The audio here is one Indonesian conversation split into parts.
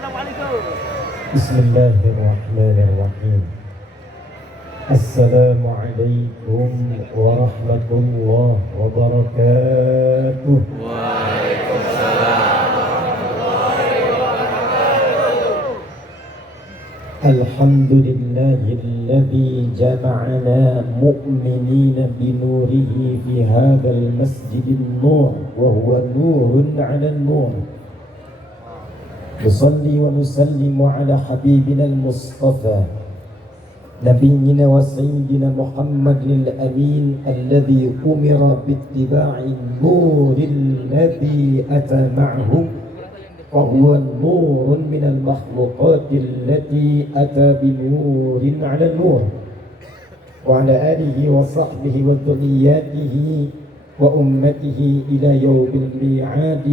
Assalamualaikum. Bismillahirrahmanirrahim. Assalamualaikum warahmatullahi wabarakatuh. Alhamdulillahilladzi jama'ana mu'minina binurihi fi hadzal masjidin nur wa huwa nurun 'alan nur. Nusalli wa nusallimu ala habibina al-mustafa nabiyyina wa sayyidina Muhammadil amin alladzi umira bittiba'i nuril ladzi ata ma'hu فهو نور من المخلوقات التي أتى بنور على النور وعلى آله وصحبه وذرياته وأمته إلى يوم الميعاد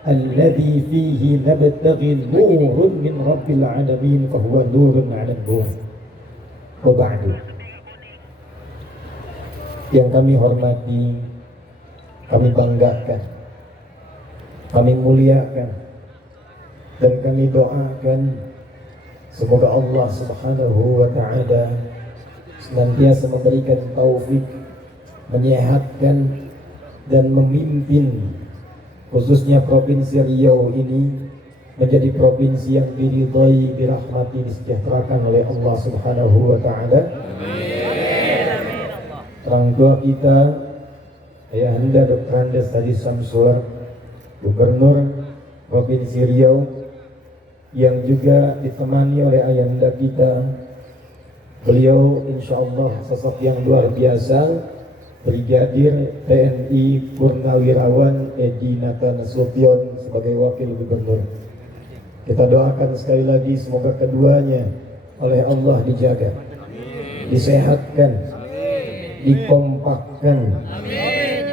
الذي فيه نبتغي نور من رب العالمين فهو نور على النور. وبعد, yang kami hormati, kami banggakan, kami muliakan, dan kami doakan semoga Allah Subhanahu wa ta'ala senantiasa memberikan taufik, menyehatkan dan memimpin khususnya Provinsi Riau ini menjadi provinsi yang diridhai, dirahmati, disejahterakan oleh Allah Subhanahu wa ta'ala. Orang tua kita Ayahanda Dr. Andes Haji Samsur, Gubernur Provinsi Riau, yang juga ditemani oleh ayahanda kita, beliau insyaallah sosok yang luar biasa, Brigadir TNI Purnawirawan Edi Natasution sebagai Wakil Gubernur. Kita doakan sekali lagi semoga keduanya oleh Allah dijaga, disehatkan, dikompakkan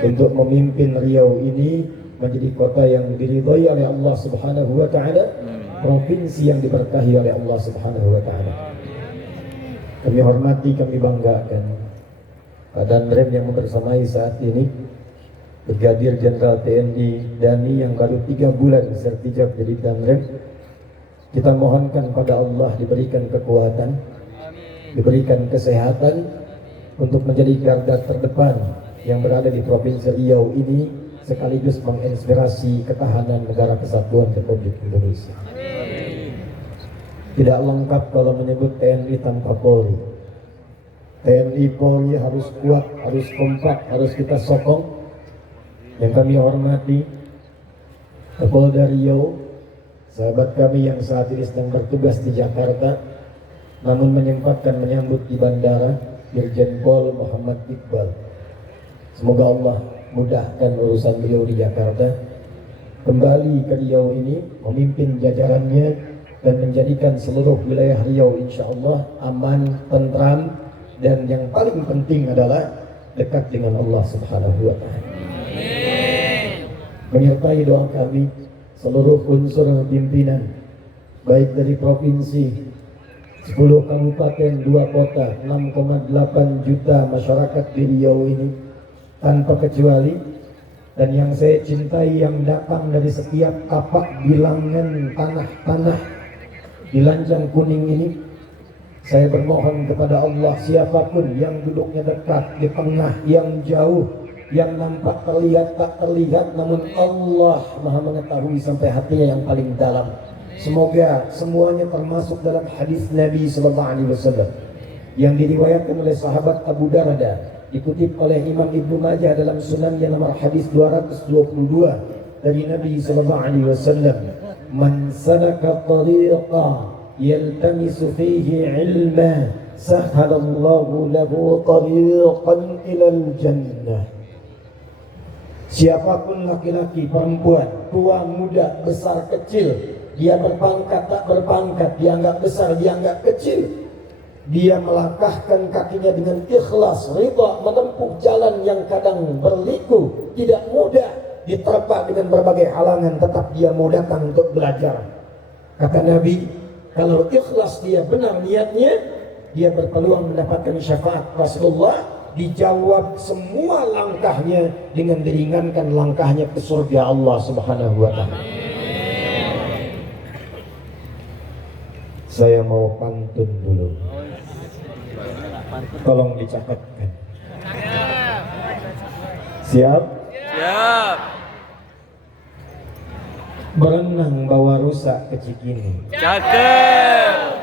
untuk memimpin Riau ini menjadi kota yang diridhai oleh Allah Subhanahu wa ta'ala, provinsi yang diberkahi oleh Allah Subhanahu wa ta'ala. Kami hormati, kami banggakan Pak Danrem yang membersamai saat ini, Brigadir Jenderal TNI Dani yang baru 3 bulan sertijab jadi Danrem. Kita mohonkan pada Allah diberikan kekuatan, diberikan kesehatan untuk menjadi garda terdepan yang berada di Provinsi Riau ini, sekaligus menginspirasi ketahanan negara kesatuan Republik Indonesia. Tidak lengkap kalau menyebut TNI tanpa Polri. TNI Polri harus kuat, harus kompak, harus kita sokong. Yang kami hormati Kapolda Riau, sahabat kami yang saat ini sedang bertugas di Jakarta namun menyempatkan menyambut di bandara, Irjen Pol Muhammad Iqbal. Semoga Allah mudahkan urusan beliau di Jakarta, kembali ke Riau ini memimpin jajarannya dan menjadikan seluruh wilayah Riau insyaallah aman, tentram, dan yang paling penting adalah dekat dengan Allah Subhanahu wa ta'ala. Menyertai doa kami seluruh unsur pimpinan baik dari provinsi, 10 kabupaten, 2 kota, 6,8 juta masyarakat di Riau ini tanpa kecuali, dan yang saya cintai yang datang dari setiap tapak bilangan tanah-tanah di Lanjang Kuning ini. Saya bermohon kepada Allah, siapapun yang duduknya dekat, di tengah, yang jauh, yang nampak terlihat tak terlihat, namun Allah Maha mengetahui sampai hatinya yang paling dalam. Semoga semuanya termasuk dalam hadis Nabi sallallahu alaihi wasallam yang diriwayatkan oleh sahabat Abu Darda, dikutip oleh Imam Ibnu Majah dalam Sunan yang nomor hadis 222 dari Nabi sallallahu alaihi wasallam, "Man salaka tariqa yaltamisu fihi ilma sahhalallahu lahu tariqan ilal jannah." Siapapun laki-laki, perempuan, tua, muda, besar, kecil, dia berpangkat, tak berpangkat, dia anggap besar, dia anggap kecil, dia melangkahkan kakinya dengan ikhlas, ridha, menempuh jalan yang kadang berliku, tidak mudah, diterpa dengan berbagai halangan, tetap dia mau datang untuk belajar. Kata Nabi, kalau ikhlas dia benar niatnya, dia berpeluang mendapatkan syafaat Rasulullah, dijawab semua langkahnya dengan diringankan langkahnya ke surga Allah Subhanahu wa ta'ala. Saya mau pantun dulu. Tolong dicatatkan. Siap? Siap. Berenang bawa rusa ke Cikini. Cakep.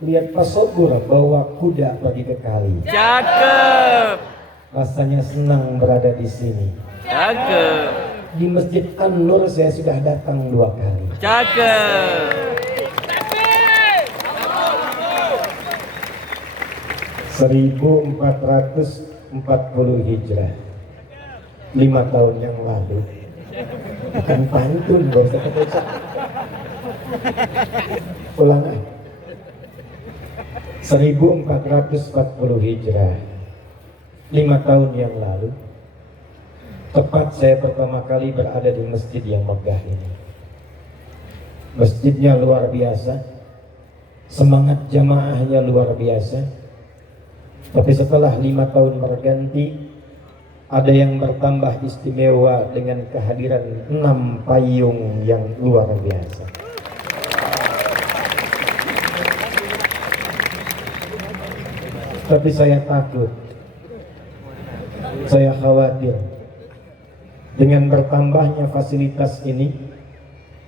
Lihat Pak Sobur bawa kuda pergi ke kali. Cakep. Rasanya senang berada di sini. Cakep. Di Masjid An-Nur saya sudah datang 2 kali. Cakep. 1440 Hijrah, 5 tahun yang lalu. Bukan pantun, gak usah kecap. Ulang aja. 1440 Hijrah, 5 tahun yang lalu, tepat saya pertama kali berada di masjid yang megah ini. Masjidnya luar biasa, semangat jamaahnya luar biasa. Tapi setelah 5 tahun berganti, ada yang bertambah istimewa dengan kehadiran 6 payung yang luar biasa. Tapi saya takut, saya khawatir dengan bertambahnya fasilitas ini,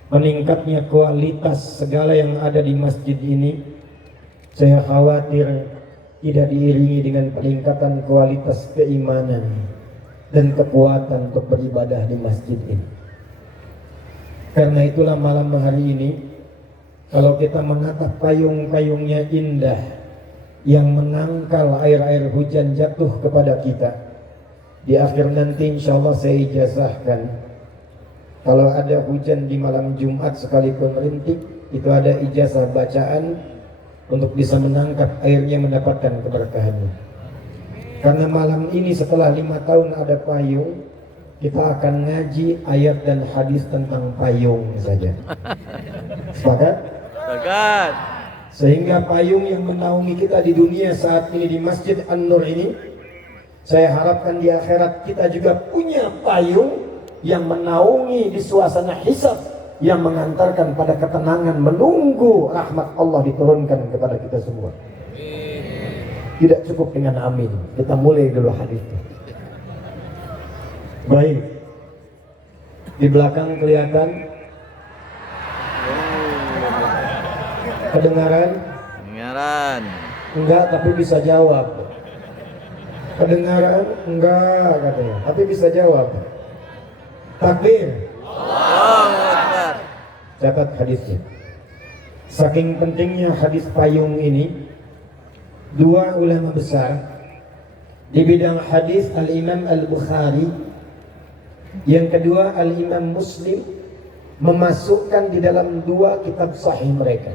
meningkatnya kualitas segala yang ada di masjid ini, saya khawatir tidak diiringi dengan peningkatan kualitas keimanan dan kekuatan untuk beribadah di masjid ini. Karena itulah malam hari ini, kalau kita menatap payung-payungnya indah yang menangkal air-air hujan jatuh kepada kita, di akhir nanti insya Allah saya ijazahkan, kalau ada hujan di malam Jumat sekalipun rintik, itu ada ijazah bacaan untuk bisa menangkap airnya, mendapatkan keberkahannya. Karena malam ini setelah 5 tahun ada payung, kita akan ngaji ayat dan hadis tentang payung saja. Sepakat? Sepakat. Sehingga payung yang menaungi kita di dunia saat ini di Masjid An-Nur ini, saya harapkan di akhirat kita juga punya payung yang menaungi di suasana hisab, yang mengantarkan pada ketenangan, menunggu rahmat Allah diturunkan kepada kita semua. Tidak cukup dengan amin, kita mulai dulu hadis. Baik, di belakang kelihatan kedengaran? Kedengaran. Enggak, tapi bisa jawab. Kedengaran? Enggak katanya, tapi bisa jawab. Takbir. Allahu Akbar. Catat hadisnya. Saking pentingnya hadis payung ini, 2 ulama besar di bidang hadis, Al-Imam Al-Bukhari, yang kedua Al-Imam Muslim, memasukkan di dalam 2 kitab sahih mereka.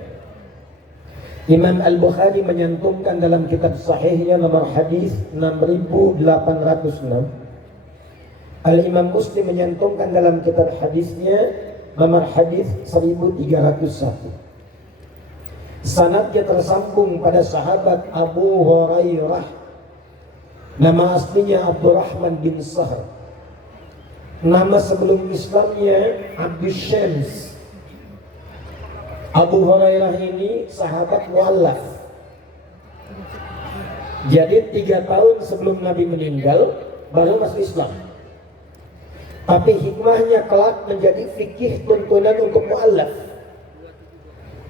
Imam Al-Bukhari menyantumkan dalam kitab sahihnya nomor hadis 6806. Al-Imam Muslim menyantumkan dalam kitab hadisnya nomor hadis 1301. Sanadnya tersambung pada sahabat Abu Hurairah, nama aslinya Abdurrahman bin Sahr, nama sebelum Islamnya Abdus Syams. Abu Hurairah ini sahabat mu'allaf. Jadi 3 tahun sebelum Nabi meninggal baru masuk Islam. Tapi hikmahnya kelak menjadi fikih tuntunan untuk mu'allaf.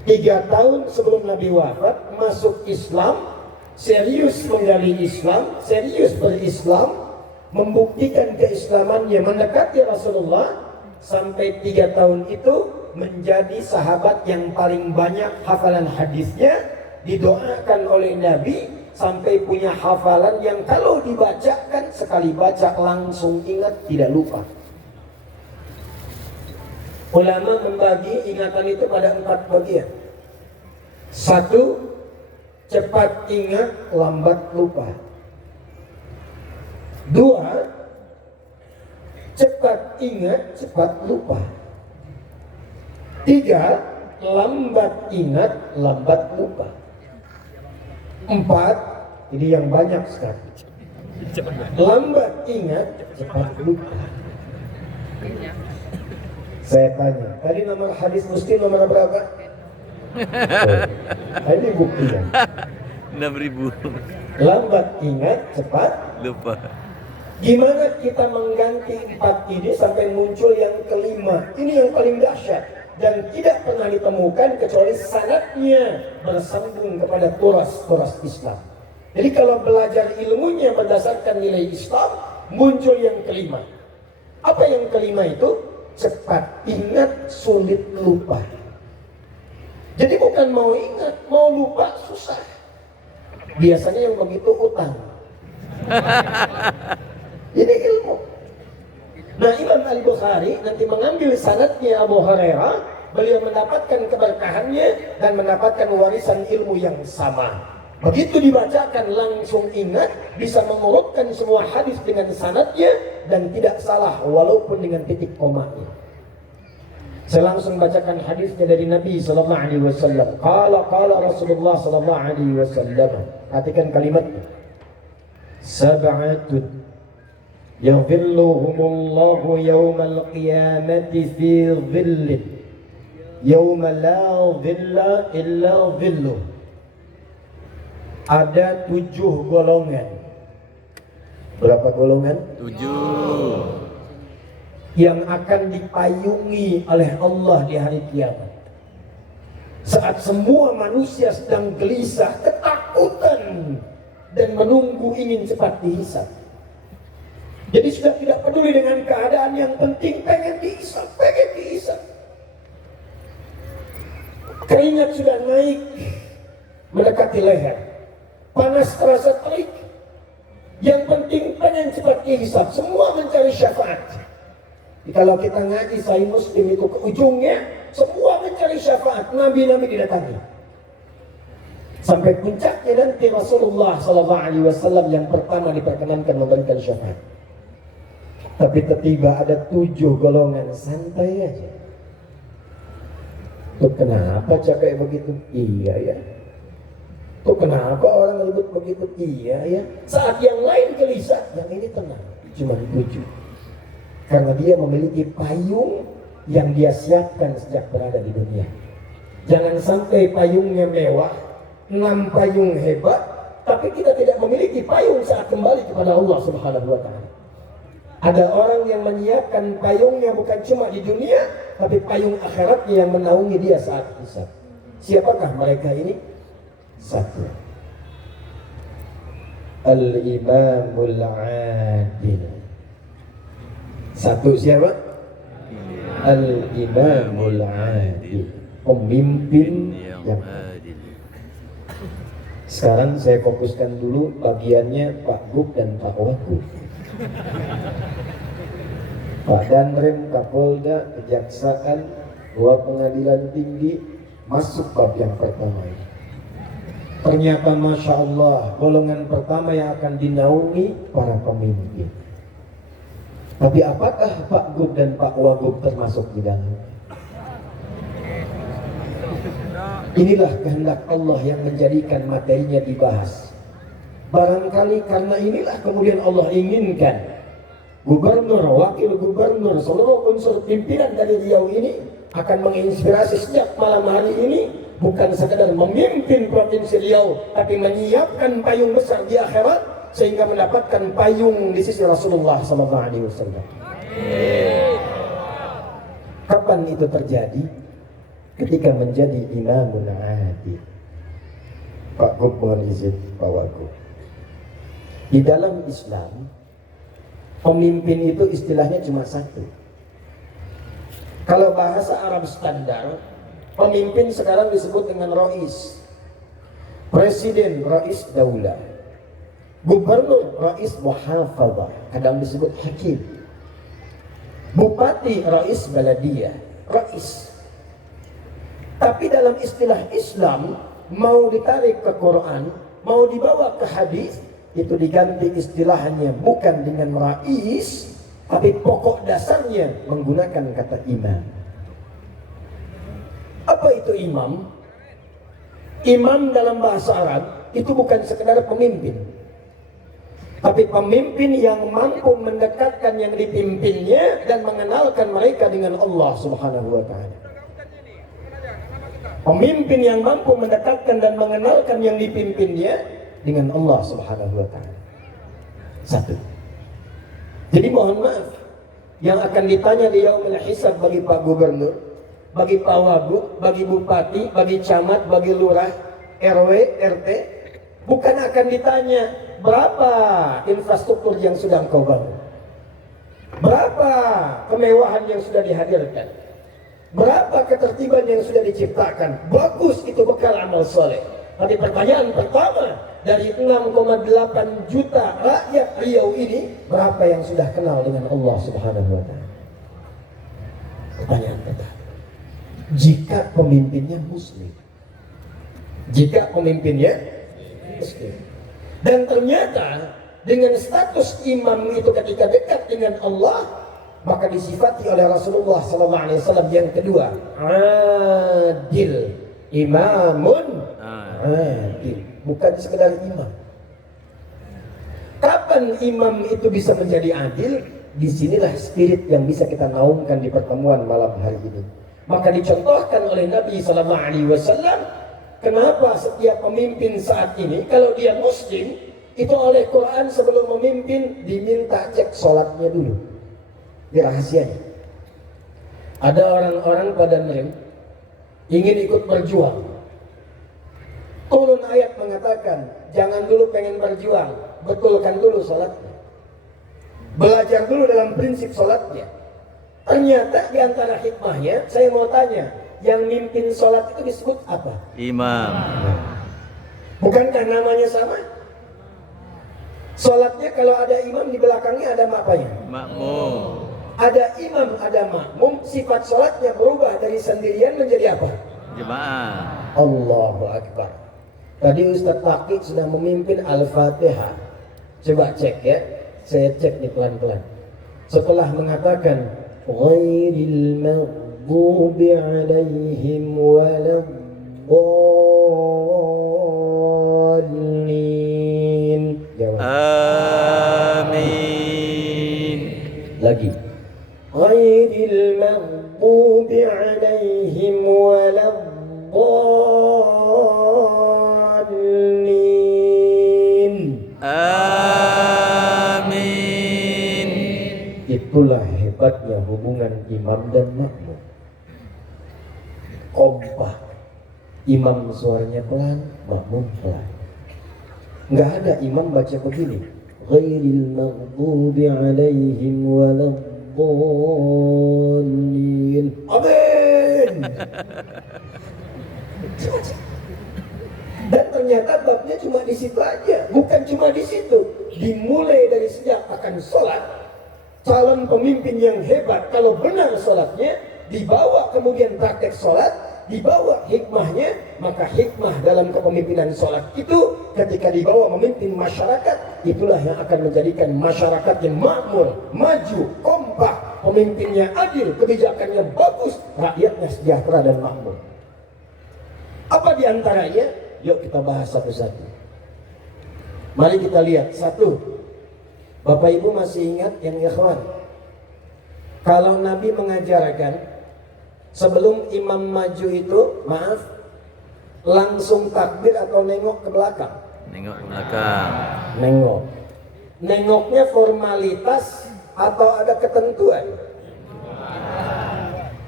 3 tahun sebelum Nabi wafat masuk Islam, serius menggali Islam, serius berislam, membuktikan keislamannya, mendekati Rasulullah, sampai 3 tahun itu menjadi sahabat yang paling banyak hafalan hadisnya, didoakan oleh Nabi sampai punya hafalan yang kalau dibacakan sekali baca langsung ingat, tidak lupa. Ulama membagi ingatan itu pada 4 bagian. 1, cepat ingat, lambat lupa. 2, cepat ingat, cepat lupa. 3, lambat ingat, lambat lupa. 4, ini yang banyak sekali, lambat ingat, cepat lupa. Saya tanya, tadi nomor hadis Muslim nomor berapa? Nah, ini buktinya. 6.000. Lambat ingat, cepat Lupa. Gimana kita mengganti 4 ini sampai muncul yang kelima? Ini yang paling dahsyat dan tidak pernah ditemukan kecuali sanadnya bersambung kepada turas Islam. Jadi kalau belajar ilmunya berdasarkan nilai Islam, muncul yang kelima. Apa yang kelima itu? Cepat ingat, sulit lupa. Jadi bukan mau ingat, mau lupa susah. Biasanya yang begitu utang. Ini ilmu. Nah, Imam Al-Bukhari nanti mengambil sanadnya Abu Hurairah, beliau mendapatkan keberkahannya dan mendapatkan warisan ilmu yang sama. Begitu dibacakan langsung ingat, bisa mengurutkan semua hadis dengan sanadnya dan tidak salah walaupun dengan titik komanya. Saya langsung bacakan hadisnya dari Nabi sallallahu alaihi wasallam. Qala Rasulullah sallallahu alaihi wasallam. Perhatikan kalimatnya. Sab'atun yadhilluhumullahu yawmal qiyamati fi dhillin yawma la dhilla illa dhilluh. Ada 7 golongan. Berapa golongan? 7. Yang akan dipayungi oleh Allah di hari kiamat. Saat semua manusia sedang gelisah, ketakutan dan menunggu ingin cepat dihisab. Jadi sudah tidak peduli dengan keadaan, yang penting pengen dihisab. Keringat sudah naik mendekati leher. Panas terasa terik. Yang penting pengen cepat dihisab. Semua mencari syafaat. Kalau kita ngaji Sahih Muslim itu ke ujungnya semua mencari syafaat, nabi-nabi didatangi. Sampai puncaknya nanti Rasulullah SAW yang pertama diperkenankan memberikan syafaat. Tapi tiba ada 7 golongan santai aja. Tuh kenapa capek begitu? Iya ya. Tuh kenapa orang ribut begitu? Iya ya. Saat yang lain gelisah, yang ini tenang. Cuma 7. Karena dia memiliki payung yang dia siapkan sejak berada di dunia. Jangan sampai payungnya mewah, 6 payung hebat, tapi kita tidak memiliki payung saat kembali kepada Allah Subhanahu wa Ta'ala. Ada orang yang menyiapkan payungnya bukan cuma di dunia, tapi payung akhiratnya yang menaungi dia saat hisab. Siapakah mereka ini? 1. Al-Imamul Adil. 1 siapa? Al-Imamul Adil. Pemimpin yang adil. Sekarang saya fokuskan dulu bagiannya Pak Gub dan Pak Wagub. Pak Danrem, Kapolda, Kejaksaan, 2 pengadilan tinggi masuk bab yang pertama ini. Ternyata Masya Allah, golongan pertama yang akan dinaungi para pemimpin. Tapi apakah Pak Gub dan Pak Wagub termasuk di dalam? Inilah kehendak Allah yang menjadikan materinya dibahas. Barangkali karena inilah kemudian Allah inginkan gubernur, wakil gubernur, seluruh unsur pimpinan dari Riau ini akan menginspirasi sejak malam hari ini, bukan sekadar memimpin provinsi Riau, tapi menyiapkan payung besar di akhirat sehingga mendapatkan payung di sisi Rasulullah SAW. Kapan itu terjadi? Ketika menjadi Imamul Adil. Pak Gub mohon izin, Pak Wagub. Di dalam Islam, pemimpin itu istilahnya cuma 1. Kalau bahasa Arab standar, pemimpin sekarang disebut dengan Rais. Presiden, Rais Daulah. Gubernur, Rais Muhafadzah, kadang disebut Hakim. Bupati, Rais Baladiyah, Rais. Tapi dalam istilah Islam, mau ditarik ke Quran, mau dibawa ke hadis, itu diganti istilahnya bukan dengan rais, tapi pokok dasarnya menggunakan kata imam. Apa itu imam? Imam dalam bahasa Arab itu bukan sekedar pemimpin, tapi pemimpin yang mampu mendekatkan yang dipimpinnya dan mengenalkan mereka dengan Allah Subhanahu wa Ta'ala. Pemimpin yang mampu mendekatkan dan mengenalkan yang dipimpinnya dengan Allah Subhanahu wa taala. Satu. Jadi mohon maaf, yang akan ditanya di yaumul hisab bagi Pak Gubernur, bagi Pak Wagub, bagi Bupati, bagi Camat, bagi Lurah, RW, RT, bukan akan ditanya berapa infrastruktur yang sudah engkau bangun, berapa kemewahan yang sudah dihadirkan, berapa ketertiban yang sudah diciptakan. Bagus, itu bekal amal soleh. Tapi pertanyaan pertama, dari 6,8 juta rakyat Riau ini, berapa yang sudah kenal dengan Allah Subhanahu wa taala? Pertanyaan pertama. Jika pemimpinnya muslim. Jika pemimpinnya muslim. Dan ternyata dengan status imam itu ketika dekat dengan Allah, maka disifati oleh Rasulullah SAW yang kedua, adil, imamun adil, bukan sekedar imam. Kapan imam itu bisa menjadi adil? Disinilah spirit yang bisa kita naungkan di pertemuan malam hari ini. Maka dicontohkan oleh Nabi SAW, kenapa setiap pemimpin saat ini kalau dia muslim itu oleh Quran sebelum memimpin diminta cek sholatnya dulu. Ini rahasianya. Ada orang-orang pada Rem ingin ikut berjuang. Turun ayat mengatakan, jangan dulu pengen berjuang, betulkan dulu sholatnya. Belajar dulu dalam prinsip sholatnya. Ternyata di antara hikmahnya, saya mau tanya, yang mimpin sholat itu disebut apa? Imam. Bukankah namanya sama? Sholatnya kalau ada imam di belakangnya ada apanya? Makmum. Ada imam, ada makmum, sifat sholatnya berubah dari sendirian menjadi apa? Jemaah. Allahu Akbar. Tadi Ustadz Taki sudah memimpin Al-Fatihah. Coba cek ya, saya cek nih pelan-pelan. Setelah mengatakan ghairil maghdubi alaihim waladdallin. Jawab. Amin. Lagi. Ghairil maghdubi alaihim waladdallin. Amin. Itulah hebatnya hubungan imam dan makmum. Kompak. Imam suaranya pelan, makmum pelan. Nggak ada imam baca begini. Ghairil maghdubi alaihim waladdallin. Amin. Dan ternyata babnya cuma di situ aja, bukan cuma di situ. Dimulai dari sejak akan sholat, calon pemimpin yang hebat kalau benar sholatnya, dibawa kemudian praktek sholat, dibawa hikmahnya, maka hikmah dalam kepemimpinan sholat itu ketika dibawa memimpin masyarakat, itulah yang akan menjadikan masyarakat yang makmur, maju, kompak, pemimpinnya adil, kebijakannya bagus, rakyatnya sejahtera dan makmur. Apa diantaranya? Yuk kita bahas satu-satu. Mari kita lihat. Satu, Bapak Ibu masih ingat yang ikhwan? Kalau Nabi mengajarkan sebelum imam maju itu, maaf, langsung takbir atau nengok ke belakang? Nengok ke belakang. Nengok. Nengoknya formalitas atau ada ketentuan?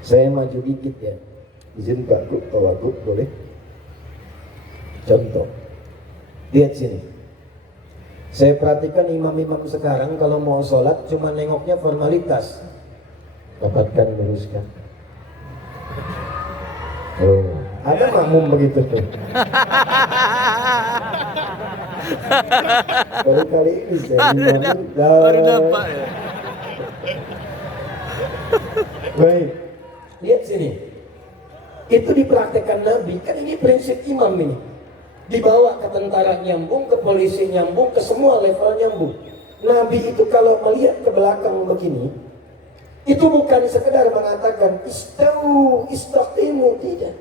Saya maju dikit ya. Izin Pak Gub, Pak Wagub boleh? Contoh. Lihat sini. Saya perhatikan imam-imam sekarang kalau mau sholat cuma nengoknya formalitas. Dapatkan, luruskan. Oh, ada makmum begitu tuh. Baru kali ini saya Baru nampak ya. Baik, lihat sini. Itu dipraktekkan Nabi. Kan ini prinsip imam ini. Dibawa ke tentara nyambung, ke polisi nyambung, ke semua level nyambung. Nabi itu kalau melihat ke belakang begini, itu bukan sekedar mengatakan istau, istaqimu, tidak.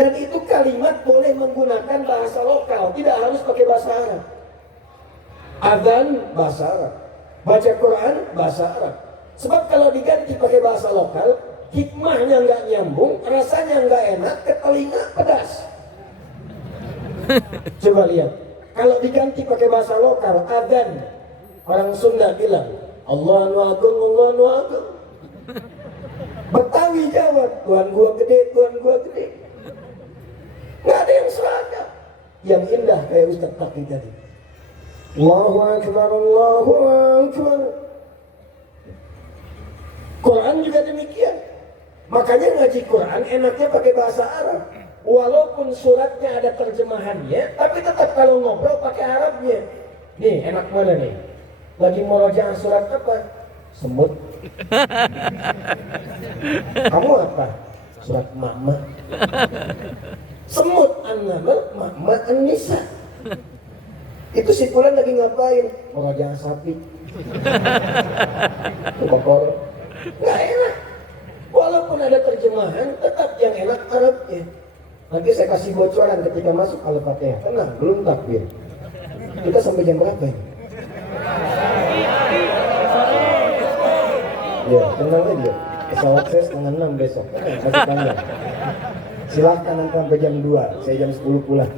Dan itu kalimat boleh menggunakan bahasa lokal, tidak harus pakai bahasa Arab. Adzan bahasa Arab, baca Quran bahasa Arab. Sebab kalau diganti pakai bahasa lokal, hikmahnya nggak nyambung, rasanya nggak enak, ke telinga pedas. Coba lihat, kalau diganti pakai bahasa lokal, adzan, orang Sunda bilang, Allah nu agung, Allah nu agung. Betawi jawab, Tuhan gua gede, Tuhan gua gede. Nggak ada yang seragam. Yang indah kayak Ustaz Taki tadi. Allahu Akbar, Allahu Akbar. Quran juga demikian. Makanya ngaji Quran enaknya pakai bahasa Arab. Walaupun suratnya ada terjemahannya, tapi tetap kalau ngobrol pakai Arabnya. Nih, enak mana nih? Lagi murojaah surat apa? Semut. Kamu apa? Surat Mama. Semut An-Naml, Mama An-Nisa. Itu si Fulan lagi ngapain? Murojaah sapi. Kokor. Nggak enak. Walaupun ada terjemahan, tetap yang enak Arabnya. Nanti saya kasih bocoran ketika masuk Al-Fatihah. Tenang, belum takbir. Kita sampai jam berapa ini? Ya, tenang aja. Pesawat saya setengah 6 besok. Masih panjang. Silahkan nanti sampai jam 2. Saya jam 10 pulang.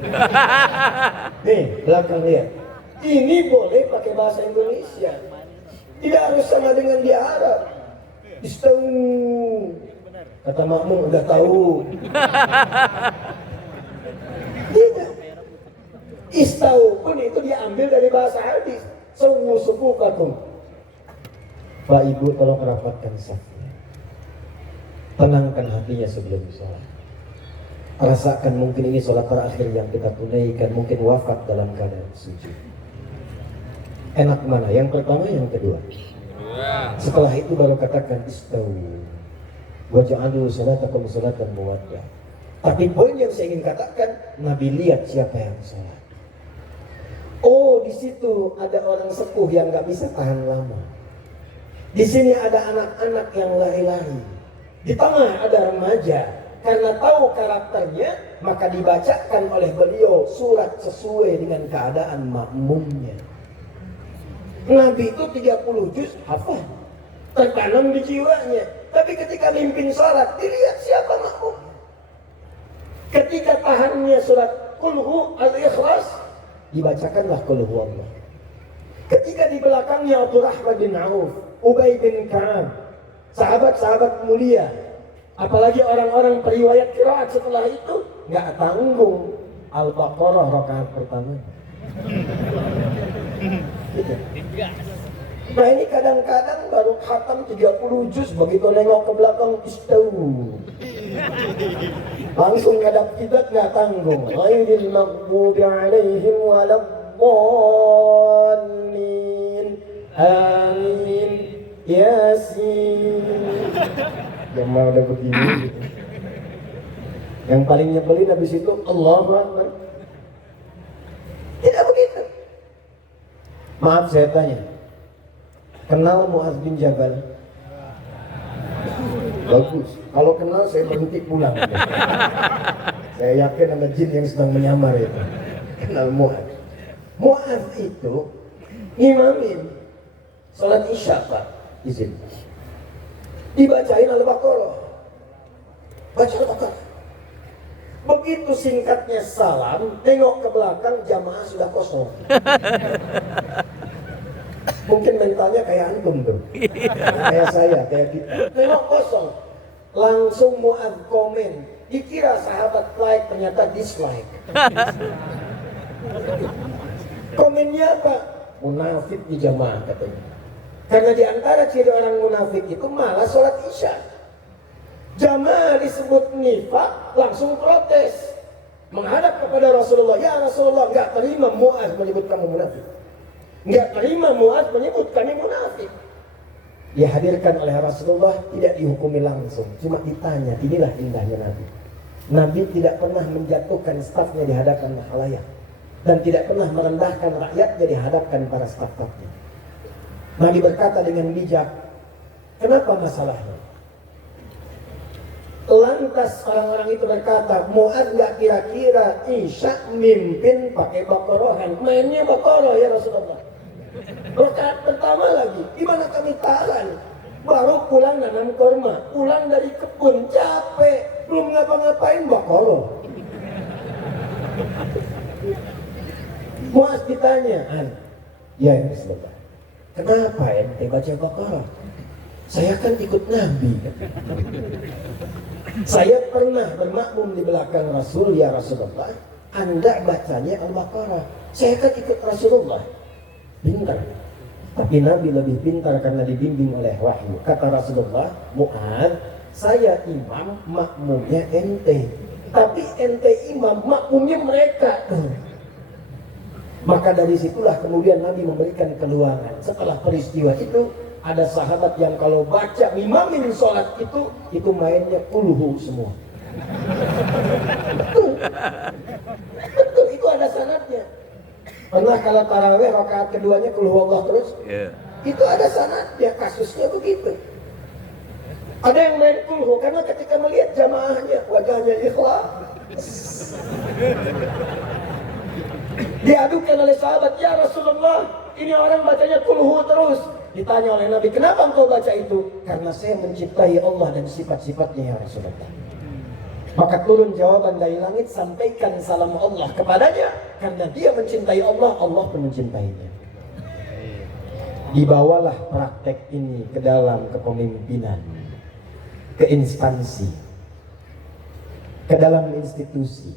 Nih, belakang lihat. Ini boleh pakai bahasa Indonesia. Tidak harus sama dengan di Arab. Istau. Kata makmum udah tahu. Tidak. Istau pun itu diambil dari bahasa hadis. Sufufakum. Pak Ibu tolong rapatkan safnya. Tenangkan hatinya sebelum sholat. Rasakan mungkin ini sholat terakhir yang kita tunaikan. Mungkin wafat dalam keadaan sujud. Enak mana? Yang pertama, yang kedua. Setelah itu baru katakan istau. Waja'alu salatakum salatan muwaddah. Tapi poin yang saya ingin katakan, Nabi lihat siapa yang sholat. Oh, di situ ada orang sepuh yang nggak bisa tahan lama. Di sini ada anak-anak yang lari-lari. Di tengah ada remaja. Karena tahu karakternya, maka dibacakan oleh beliau surat sesuai dengan keadaan makmumnya. Nabi itu 30 juz hafal, tertanam di jiwanya. Tapi ketika mimpin salat, dilihat siapa makmum. Ketika tahannya surat Qul Al-Ikhlas, dibacakanlah Qul Huwallah. Ketika di belakangnya Abdurrahman bin Auf, Ubay bin Ka'ab, sahabat-sahabat mulia, apalagi orang-orang periwayat qiraat setelah itu, nggak tanggung Al-Baqarah rakaat pertama. Gitu. Nah ini kadang-kadang baru khatam 30 juz, begitu nengok ke belakang istau. Langsung ngadap kiblat nggak tanggung. Ghairil maghdubi alaihim waladdallin. Amin. Yasin. Jemaah udah begini gitu. Yang paling nyebelin habis itu Allahu Akbar. Tidak begitu. Maaf saya tanya, kenal Mu'adz bin Jabal? Bagus. Kalau kenal saya berhenti pulang. Saya yakin ada jin yang sedang menyamar itu. Kenal Mu'adz. Mu'adz itu imamin salat Isya, Pak. Izin. Dibacain Al-Baqarah. Baca Al-Baqarah. Begitu singkatnya salam, tengok ke belakang, jamaah sudah kosong. Mungkin mentalnya kayak antum tuh. Kayak saya, kayak kita. Tengok kosong. Langsung Mu'adz komen. Dikira sahabat like, ternyata dislike. Komennya apa? Munafik di jamaah katanya. Karena di antara ciri orang munafik itu malah sholat Isya. Jamaah disebut nifak, langsung protes. Menghadap kepada Rasulullah. Ya Rasulullah, nggak terima Mu'adz menyebut kamu munafik. Nggak terima Mu'adz menyebut kami munafik. Dihadirkan oleh Rasulullah, tidak dihukumi langsung. Cuma ditanya, inilah indahnya Nabi. Nabi tidak pernah menjatuhkan stafnya di hadapan khalayak. Dan tidak pernah merendahkan rakyatnya di hadapan para staf-stafnya. Nabi berkata dengan bijak, kenapa masalahnya? Lantas orang-orang itu berkata, Mu'adz gak kira-kira Isya mimpin pakai Baqarahan. Mainnya Baqarah ya Rasulullah. Rakaat pertama lagi, gimana kami tahan? Baru pulang nanam korma, pulang dari kebun capek, belum ngapa-ngapain bakoro. Muaz ditanya, ya Rasulullah, kenapa ente baca Baqarah? Saya kan ikut Nabi. Saya pernah bermakmum di belakang Rasul, ya Rasulullah. Anda bacanya Al-Baqarah. Saya kan ikut Rasulullah. Pintar. Tapi Nabi lebih pintar karena dibimbing oleh wahyu. Kata Rasulullah, Muaz, saya imam, makmumnya ente. Tapi ente imam, makmumnya mereka. Maka dari situlah kemudian Nabi memberikan keluangan. Setelah peristiwa itu, ada sahabat yang kalau baca imamin sholat itu mainnya kulhu semua. Betul, itu ada sanadnya. Pernah kalau tarawih rakaat keduanya kulhu Allah terus? Yeah. Itu ada sanadnya, kasusnya begitu. Ada yang main kulhu karena ketika melihat jamaahnya wajahnya ikhlas. Diadukan oleh sahabat, ya Rasulullah, ini orang bacanya kulhu terus. Ditanya oleh Nabi, kenapa engkau baca itu? Karena saya mencintai Allah dan sifat-sifatnya, ya Rasulullah. Maka turun jawaban dari langit, sampaikan salam Allah kepadanya. Karena dia mencintai Allah, Allah pun mencintainya. Dibawalah praktek ini ke dalam kepemimpinan, ke instansi, ke dalam institusi.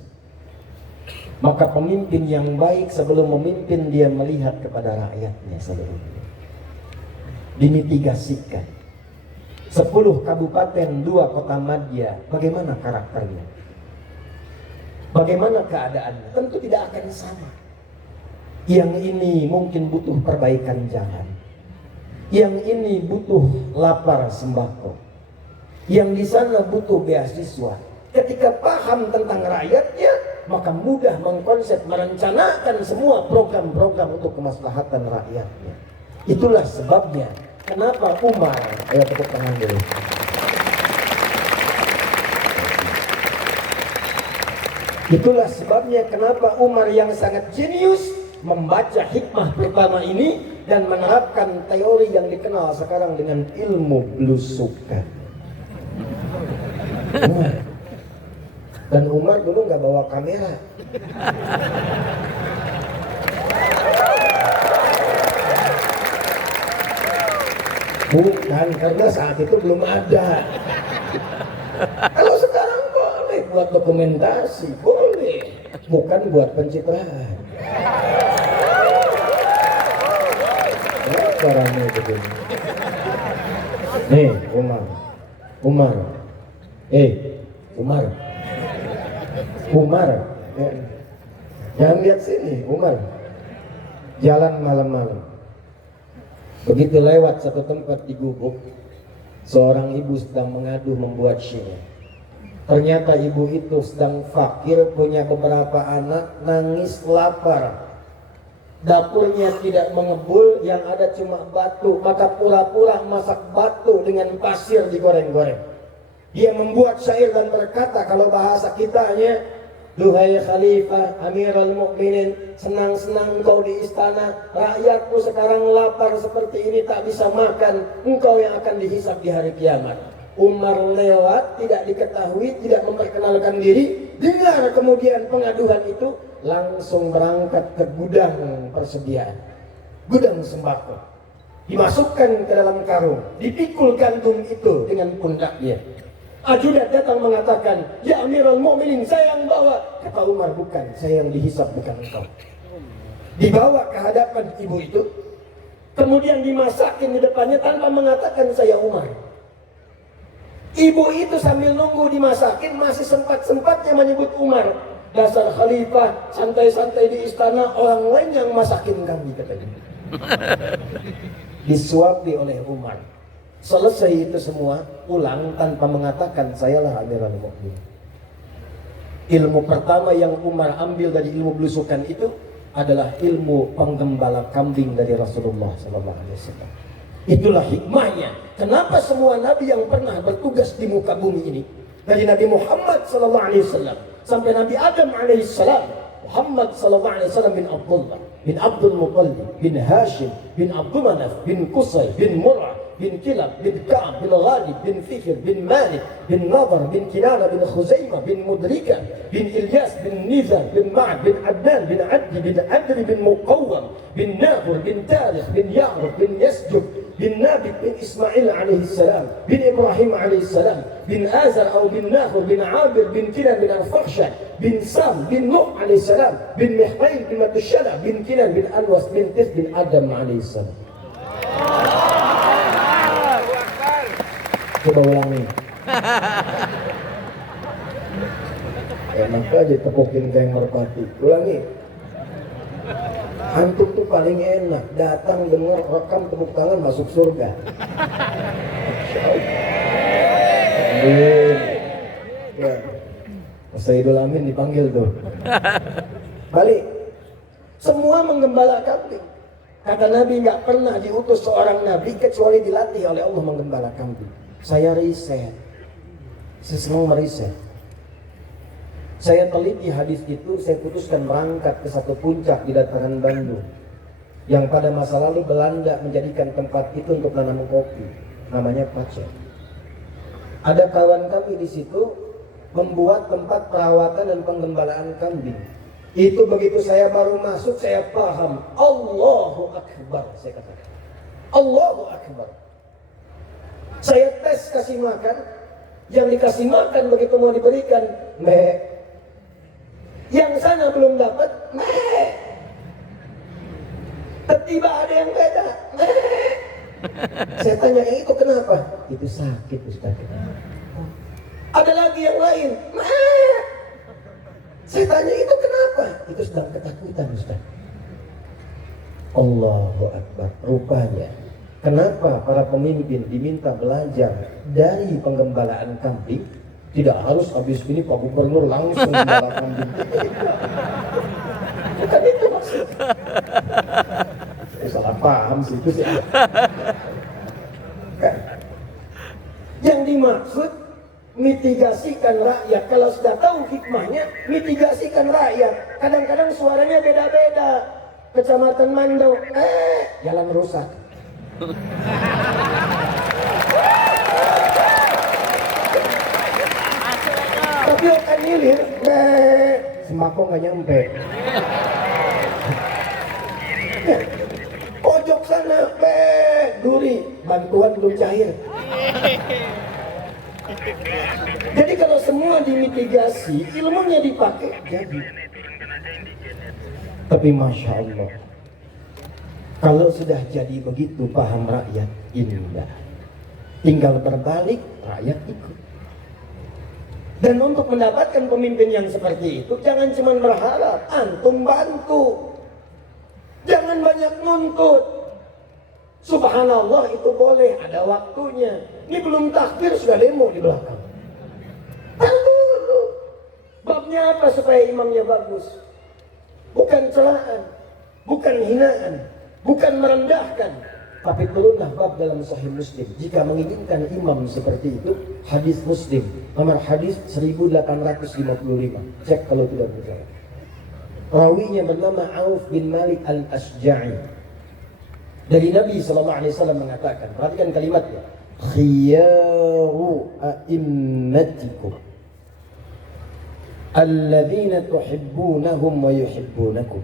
Maka pemimpin yang baik sebelum memimpin dia melihat kepada rakyatnya seluruhnya. Dimitigasikan 10 kabupaten, 2 kota madya, bagaimana karakternya? Bagaimana keadaannya? Tentu tidak akan sama. Yang ini mungkin butuh perbaikan jalan, yang ini butuh lapar sembako, yang di sana butuh beasiswa. Ketika paham tentang rakyatnya, maka mudah mengkonsep, merencanakan semua program-program untuk kemaslahatan rakyatnya. Itulah sebabnya kenapa Umar, ayo tepuk tangan dulu. Itulah sebabnya kenapa Umar yang sangat jenius membaca hikmah pertama ini dan menerapkan teori yang dikenal sekarang dengan ilmu belusukan. Dan Umar dulu nggak bawa kamera. Bukan, karena saat itu belum ada. Kalau sekarang boleh buat dokumentasi, boleh. Bukan buat pencitraan. Ya, caranya begini. Nih, Umar. Umar. Jangan lihat sini, Umar. Jalan malam-malam. Begitu lewat satu tempat di Gubuk, seorang ibu sedang mengadu membuat syair. Ternyata ibu itu sedang fakir, punya beberapa anak, nangis lapar. Dapurnya tidak mengebul, yang ada cuma batu. Maka pura-pura masak batu dengan pasir digoreng-goreng. Dia membuat syair dan berkata, kalau bahasa kitanya, duhai Khalifah Amirul Mukminin, senang-senang engkau di istana, rakyatmu sekarang lapar seperti ini tak bisa makan, engkau yang akan dihisab di hari kiamat. Umar lewat, tidak diketahui, tidak memperkenalkan diri, dengar kemudian pengaduan itu, langsung berangkat ke gudang persediaan, gudang sembako. Dimasukkan ke dalam karung, dipikul gantung itu dengan pundaknya. Ajudan datang mengatakan, ya Amirul Mukminin, saya yang bawa. Kata Umar, bukan, saya yang dihisab, bukan engkau. Dibawa ke hadapan ibu itu, kemudian dimasakin di depannya tanpa mengatakan saya Umar. Ibu itu sambil nunggu dimasakin masih sempat-sempatnya menyebut Umar. Dasar khalifah, santai-santai di istana, orang lain yang masakin kami, katanya. Disuapi oleh Umar. Selesai itu semua, pulang tanpa mengatakan sayalah Amirul Mukminin. Ilmu pertama yang Umar ambil dari ilmu belusukan itu adalah ilmu penggembala kambing dari Rasulullah SAW. Itulah hikmahnya. Kenapa semua nabi yang pernah bertugas di muka bumi ini, dari Nabi Muhammad SAW sampai Nabi Adam AS, Muhammad SAW bin Abdullah, bin Abdul Muttalib, bin Hashim, bin Abdul Manaf, bin Qusay, bin Murrah, bin Kilab, bin Ka'ab, bin Ghalib, bin Fikhr, bin Malik, bin Nadar, bin Kinana, bin Khuzaimah, bin Mudrika, bin Ilyas, bin Nizar, bin Ma'ad, bin Adnan, bin Adli, bin Adri, bin Muqawwam, bin Nahur, bin Tarikh, bin Ya'ruf, bin Yasjub, bin Nabit, bin Ismail alaihissalam, bin Ibrahim alaihissalam, bin Azar atau bin Nahur, bin Abir, bin Kinan, bin Al-Fakhshan, bin Sam, bin Nuh alaihissalam, bin Mihrail, bin Matusyala, bin Kinan, bin Anwas, bin Tis, bin Adam alaihissalam. Coba ulangi. Enak aja tepukin geng merpati. Ulangi. Antum tuh paling enak. Datang, dengar, rekam, tepuk tangan, masuk surga. Amin. Ya. Sayyidul Amin dipanggil tuh. Balik. Semua menggembala kambing. Kata Nabi, nggak pernah diutus seorang Nabi kecuali dilatih oleh Allah menggembala kambing. Saya riset, saya senang meriset. Saya teliti hadis itu, saya putuskan berangkat ke satu puncak di dataran Bandung, yang pada masa lalu Belanda menjadikan tempat itu untuk menanam kopi, namanya Pacet. Ada kawan kami di situ membuat tempat perawatan dan penggembalaan kambing. Itu begitu saya baru masuk, saya paham. Allahu Akbar, saya katakan. Allahu Akbar. Saya tes kasih makan, yang dikasih makan begitu mau diberikan, meh. Yang sana belum dapat, meh. Tiba ada yang beda, meh. Saya tanya, itu kenapa? Itu sakit, Ustaz. Ada lagi yang lain, meh. Saya tanya, itu kenapa? Itu sedang ketakutan, Ustaz. Allahu Akbar. Rupanya kenapa para pemimpin diminta belajar dari penggembalaan kambing? Tidak harus habis ini Pak Gubernur langsung gembala kambing. Bukan itu maksudnya. Salah paham sih itu sih. Yang dimaksud mitigasikan rakyat. Kalau sudah tahu hikmahnya, mitigasikan rakyat. Kadang-kadang suaranya beda-beda. Kecamatan Mandau, jalan rusak. Tapi akan ngilir, sembako nggak nyampe. Pojok sana, duri, bantuan belum cair. Jadi kalau semua dimitigasi, ilmunya dipakai, jadi. Tapi Masya Allah, kalau sudah jadi begitu paham rakyat, indah. Tinggal berbalik, rakyat ikut. Dan untuk mendapatkan pemimpin yang seperti itu, jangan cuma berharap, antum bantu. Jangan banyak nuntut. Subhanallah itu boleh, ada waktunya. Ini belum takbir sudah demo di belakang. Bantu dulu. Babnya apa supaya imamnya bagus? Bukan celaan, bukan hinaan, bukan merendahkan, tapi turunlah bab dalam Sahih Muslim. Jika menginginkan imam seperti itu, hadis Muslim nomor hadis 1855. Cek kalau tidak percaya. Rawinya bernama Auf bin Malik al-Ashja'i. Dari Nabi SAW mengatakan, perhatikan kalimatnya, khiyaru a'immatikum alladzina tuhibbunahum wa yuhibbunakum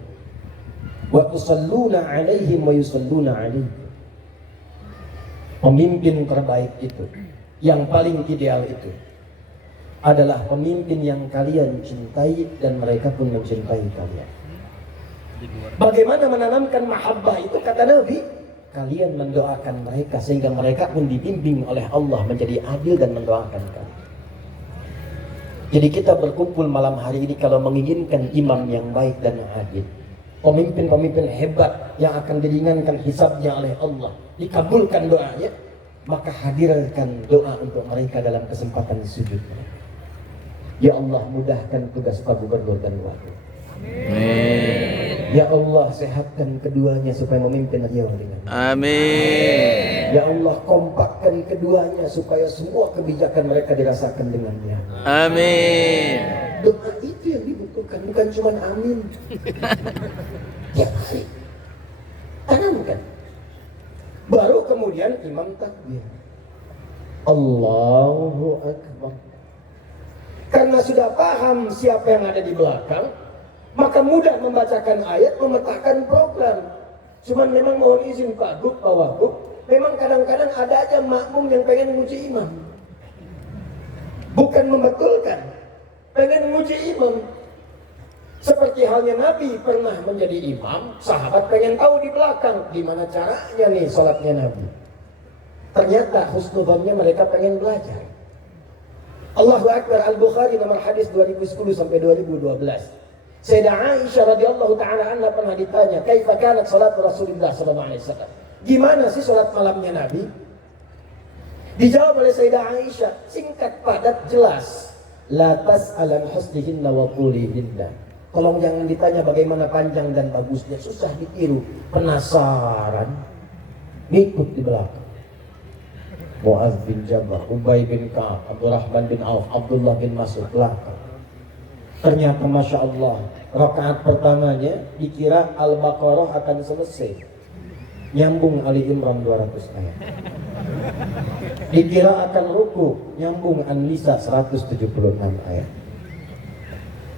wa tusalluna alaihim wa yusalluna alaikum. Pemimpin terbaik itu, yang paling ideal itu adalah pemimpin yang kalian cintai dan mereka pun mencintai kalian. Bagaimana menanamkan mahabbah itu? Kata Nabi, kalian mendoakan mereka sehingga mereka pun dibimbing oleh Allah menjadi adil dan mendoakan kalian. Jadi kita berkumpul malam hari ini kalau menginginkan imam yang baik dan adil, pemimpin-pemimpin hebat yang akan diringankan hisabnya oleh Allah, dikabulkan doanya, maka hadirkan doa untuk mereka dalam kesempatan sujud. Ya Allah, mudahkan tugas Pak Gubernur dan Wakil. Amin. Ya Allah, sehatkan keduanya supaya memimpin Riau dengan. Amin. Ya Allah, kompakkan keduanya supaya semua kebijakan mereka dirasakan dengannya. Amin. Doa itu yang dibutuhkan, bukan cuma amin. Ya, tanamkan. Baru kemudian imam takbir. Allahu Akbar. Karena sudah paham siapa yang ada di belakang, maka mudah membacakan ayat, memetakan program. Cuman memang mohon izin Pak Gub, Pak Wagub, memang kadang-kadang ada aja makmum yang pengen nguji imam. Bukan membetulkan, pengen nguji imam. Seperti halnya Nabi pernah menjadi imam, sahabat pengen tahu di belakang gimana caranya nih sholatnya Nabi. Ternyata husnudzonnya mereka pengen belajar. Allahu Akbar. Al-Bukhari nomor hadis 2010 sampai 2012. Sayyidah Aisyah radhiyallahu taala anha pernah ditanya, "Kaifa kanat salat Rasulullah sallallahu alaihi wasallam?" Gimana sih salat malamnya Nabi? Dijawab oleh Sayyidah Aisyah, singkat, padat, jelas. La tas'alan husnihinna wa tulihinna. Tolong jangan ditanya bagaimana panjang dan bagusnya, susah ditiru. Penasaran, ngikut di belakang. Mu'adz bin Jabal, Ubay bin Ka'ab, Abdurrahman bin Auf, Abdullah bin Mas'ud belakang. Ternyata Masya Allah, rakaat pertamanya dikira Al-Baqarah akan selesai, nyambung Ali Imran 200 ayat. Dikira akan ruku, nyambung An-Nisa 176 ayat.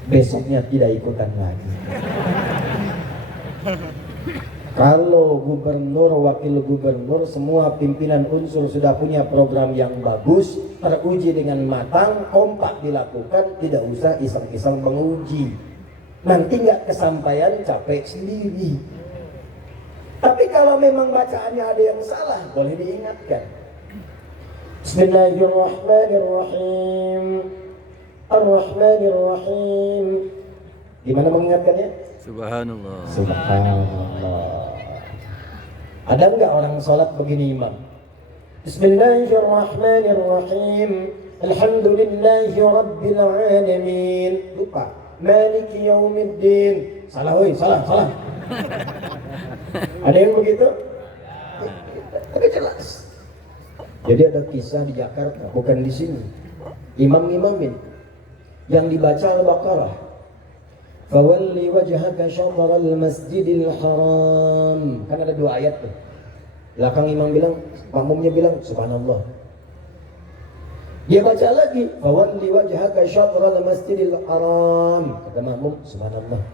Besoknya tidak ikutan lagi. Kalau gubernur, wakil gubernur, semua pimpinan unsur sudah punya program yang bagus, teruji dengan matang, kompak dilakukan, tidak usah iseng-iseng menguji. Nanti nggak kesampaian, capek sendiri. Tapi kalau memang bacaannya ada yang salah, boleh diingatkan. Bismillahirrahmanirrahim. Ar-Rahmanirrahim. Gimana mengingatkannya? Subhanallah. Subhanallah. Ada enggak orang sholat begini imam? Bismillahirrahmanirrahim. Alhamdulillahi Rabbil Alamin. Lupa. Maliki Yaumiddin. Salah woi, salah. Ada yang begitu? Tapi jelas. Jadi ada kisah di Jakarta, bukan di sini. Imam-imamin yang dibaca Al-Baqarah. Fawalli wajhaka syatral masjidil haram. Kan ada dua ayat tuh. Belakang imam bilang, makmumnya bilang subhanallah. Dia baca lagi, fawalli wajhaka syatral masjidil haram. Kata makmum subhanallah.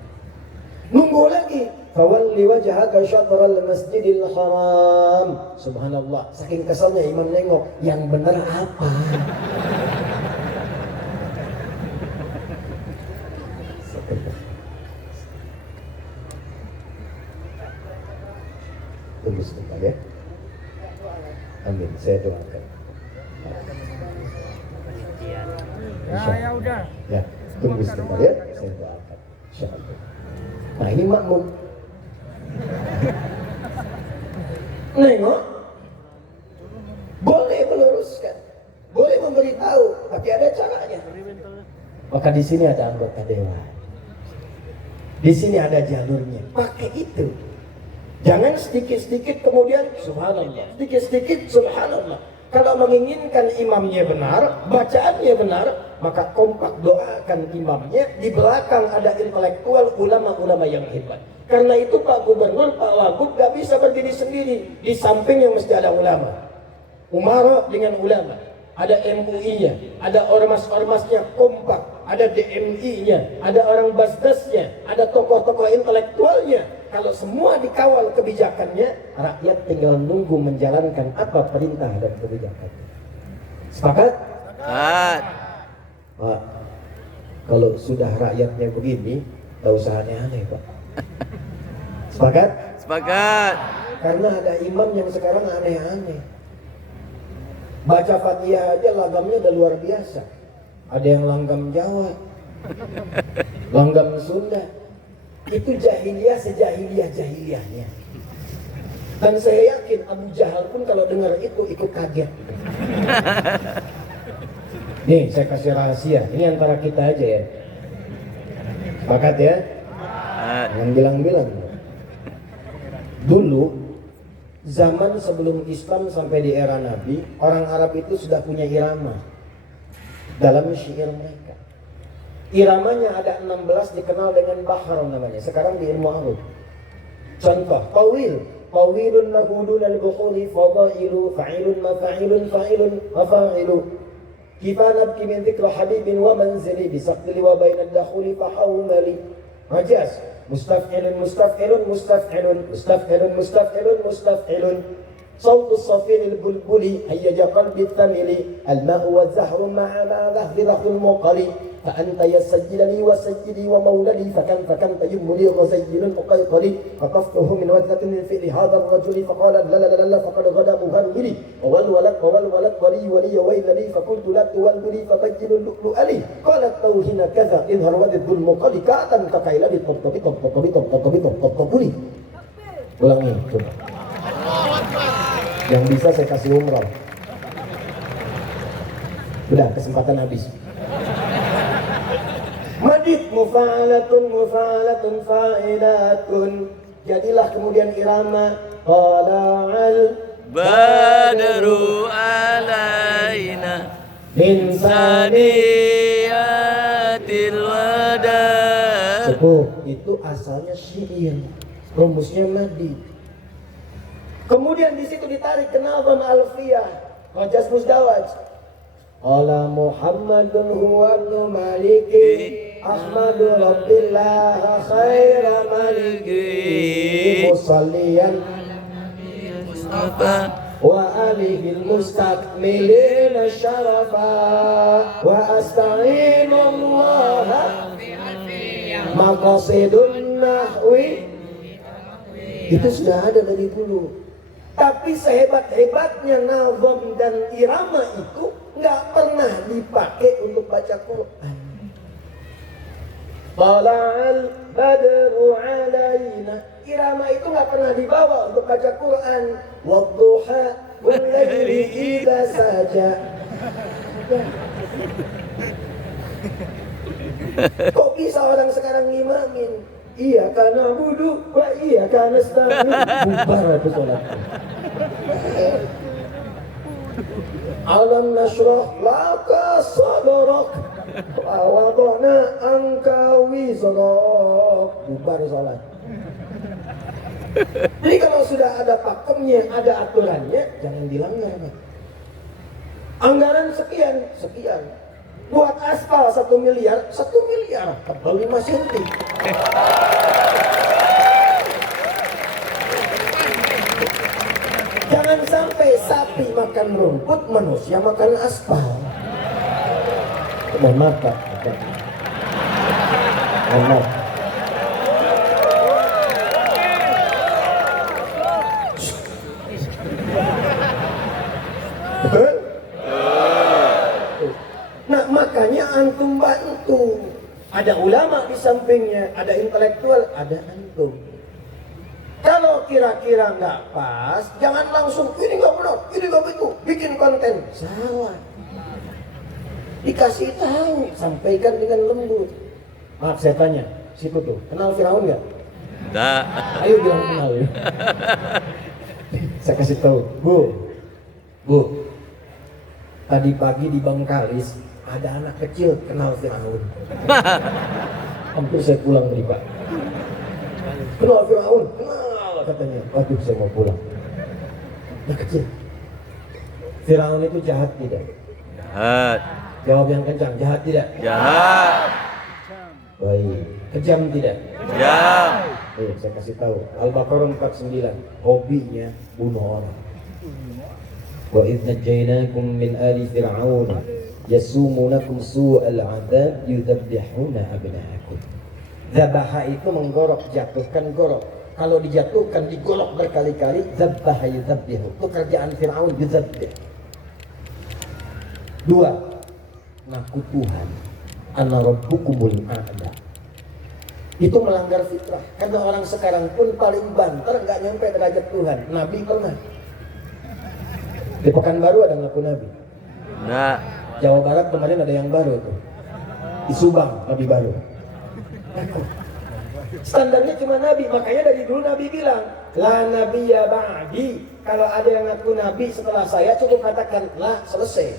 Nunggu lagi, fawalli wajhaka syatral masjidil haram. Subhanallah. Saking kesalnya imam nengok, yang benar apa? Tunggu sebentar ya. Amin, saya doakan. Ya udah. Ya, tunggu sebentar ya, saya doakan. Insyaallah. Nah ini makmum. Nengok. Boleh meluruskan, boleh memberitahu, tapi ada caranya. Maka di sini ada anggota dewan. Di sini ada jalurnya. Pakai itu. Jangan sedikit-sedikit kemudian subhanallah, sedikit-sedikit subhanallah. Kalau menginginkan imamnya benar, bacaannya benar, maka kompak doakan imamnya. Di belakang ada intelektual, ulama-ulama yang hebat. Karena itu Pak Gubernur, Pak Wagub gak bisa berdiri sendiri. Di sampingnya mesti ada ulama. Umara dengan ulama. Ada MUI-nya, ada ormas-ormasnya kompak, ada DMI-nya, ada orang basdasnya, ada tokoh-tokoh intelektualnya. Kalau semua dikawal kebijakannya, rakyat tinggal nunggu menjalankan apa perintah dan kebijakannya. Sepakat? Sepakat. Pak, kalau sudah rakyatnya begini, tak usah aneh-aneh Pak. Sepakat? Sepakat. Karena ada imam yang sekarang aneh-aneh. Baca Fatihah aja lagamnya udah luar biasa. Ada yang langgam Jawa, langgam Sunda. Itu jahiliyah sejahiliyah-jahiliyahnya. Dan saya yakin Abu Jahal pun kalau dengar itu ikut kaget. Nih saya kasih rahasia, ini antara kita aja ya. Sepakat ya? Jangan bilang-bilang. Dulu zaman sebelum Islam sampai di era Nabi, orang Arab itu sudah punya irama dalam syair mereka. Iramanya ada 16 dikenal dengan bahar namanya. Sekarang di ilmu arud. Contoh, tawil. طويل له دون البحور فضائل فعيل مفاعل فاعل مفاعل كيف نبكي من ذكر حبيب ومنزلي بسقل وبين الدخول فحوملي مجاز مستفعل مستفعل مستفعل مستفعل مستفعل مستفعل صوت الصفير البلبلي هيج قلبي الثمل الماء والزهر مع ذهب ذهب المقري فأنت يسجل لي وسيدي ومولدي فكم تجم لي غزيل مقيقري خطفته من وزنة الفئل هذا الرجل فقال لا لا لا لا فقد غدا مهرولي وولد ولي وإلا لي فقلت لا تولدني فبين اللؤلؤ لي قالت توهن كذا اظهر ودد المقري كأتا كقيل لي طبطبي ulangi coba yang bisa saya kasih umroh udah kesempatan habis madid mufa'alatun fa'ilatun jadilah kemudian irama qala'al badru alaina min saniyatil wada. Sepuh, itu asalnya syair, rumusnya madid. Kemudian di situ ditarik ke nazam alfiyah, Rajas Musdawaj. Qala Muhammadun huwa ibnu maliki Ahmadu rabbillah khaira maliki musalliyan Mustafa wa alihil mustakmilina syarafa wa asta'inullah maqasidun nahwi. Itu sudah ada dari dulu. Tapi sehebat-hebatnya nazam dan irama itu nggak pernah dipakai untuk baca Quran. Tala'al badru alaina. Irama itu nggak pernah dibawa untuk baca Quran. Wadduha wal layli idza saja. Kok bisa orang sekarang ngimamin? Iya karena wudu, wa iya karena nasta'in. Bubar itu sholat. Alam nashrah laka sadrak wa wada'na anka wizrak. Bubar sholat. Jadi kalau sudah ada pakemnya, ada aturannya, jangan dilanggar. Anggaran sekian. Buat aspal 1 miliar, 1 miliar, tebal 5 cm. Jangan sampai sapi makan rumput, manusia makan aspal. Mohon maaf Pak. Mohon maaf. Betul? Nah makanya antum bantu. Ada ulama di sampingnya, ada intelektual, ada antum. Kalau kira-kira nggak pas, jangan langsung ini nggak benar, ini nggak betul, bikin konten salah. Dikasih tahu, sampaikan dengan lembut. Maaf saya tanya, situ tuh kenal Firaun nggak? Tak. Ayo bilang kenal ya. Saya kasih tahu, Bu. Tadi pagi di Bangkalis ada anak kecil kenal Firaun. Hampir saya pulang tadi Pak. Kenal Firaun? Kenal katanya. Waduh saya mau pulang. Anak kecil. Firaun itu jahat tidak? Jahat. Jawab yang kencang. Jahat tidak? Jahat. Baik. Kejam tidak? Kejam. Saya kasih tahu. Al-Baqarah 49. Hobinya bunuh orang. Wa idh najaynakum min ali fir'aun yasumunakum su'al 'adzab yudhabbihuna abna'akum. Zabaha itu menggorok, jatuhkan gorok. Kalau dijatuhkan digorok berkali-kali, zabaha yudhabbihu. Itu kerjaan Fir'aun, yudhabbih. 2. Ngaku Tuhan. Ana rabbukumul a'la. Itu melanggar fitrah. Karena orang sekarang pun paling banter nggak nyampe derajat Tuhan. Nabi pernah. Di Pekanbaru ada ngaku Nabi. Nah. Jawa Barat kemarin ada yang baru tuh. Di Subang Nabi baru. Standarnya cuma Nabi, makanya dari dulu Nabi bilang, la nabiyya ba'di. Kalau ada yang ngaku Nabi setelah saya cukup katakan lah, selesai.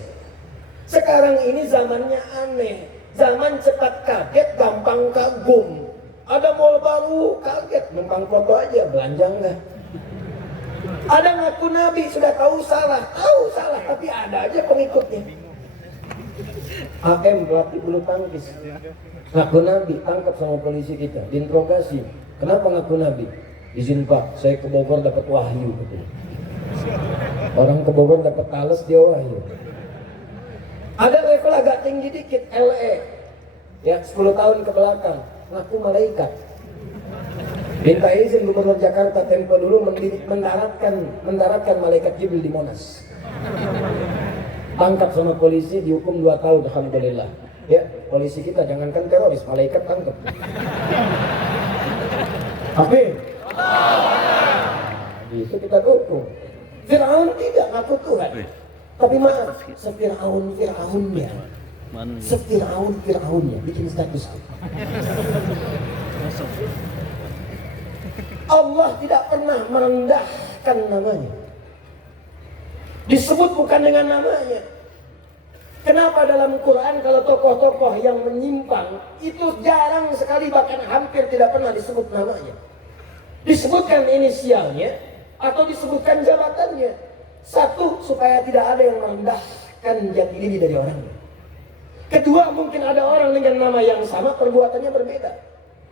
Sekarang ini zamannya aneh. Zaman cepat kaget, gampang kagum. Ada mall baru, kaget, numpang foto aja, belanja enggak? Ada ngaku nabi, sudah tahu salah, tapi ada aja pengikutnya. AM pelatih bulu tangkis, ngaku nabi, tangkap sama polisi kita, diinterogasi. Kenapa ngaku nabi? Izin Pak, saya ke Bogor dapat wahyu. Orang ke Bogor dapat tales, dia wahyu. Ada level agak tinggi dikit, LE, ya 10 tahun ke belakang, ngaku malaikat. Minta izin Gubernur Jakarta tempo dulu mendaratkan malaikat Jibril di Monas. Tangkap sama polisi, dihukum 2 tahun, alhamdulillah. Ya, polisi kita jangankan teroris, malaikat tangkap. Amin. Itu kita dukung. Fir'aun tidak ngaku Tuhan. Tapi maaf, Fir'aunnya bikin status. Allah tidak pernah merendahkan namanya. Disebut bukan dengan namanya. Kenapa dalam Quran kalau tokoh-tokoh yang menyimpang itu jarang sekali, bahkan hampir tidak pernah disebut namanya. Disebutkan inisialnya atau disebutkan jabatannya. Satu, supaya tidak ada yang merendahkan jati diri dari orangnya. Kedua, mungkin ada orang dengan nama yang sama, perbuatannya berbeda.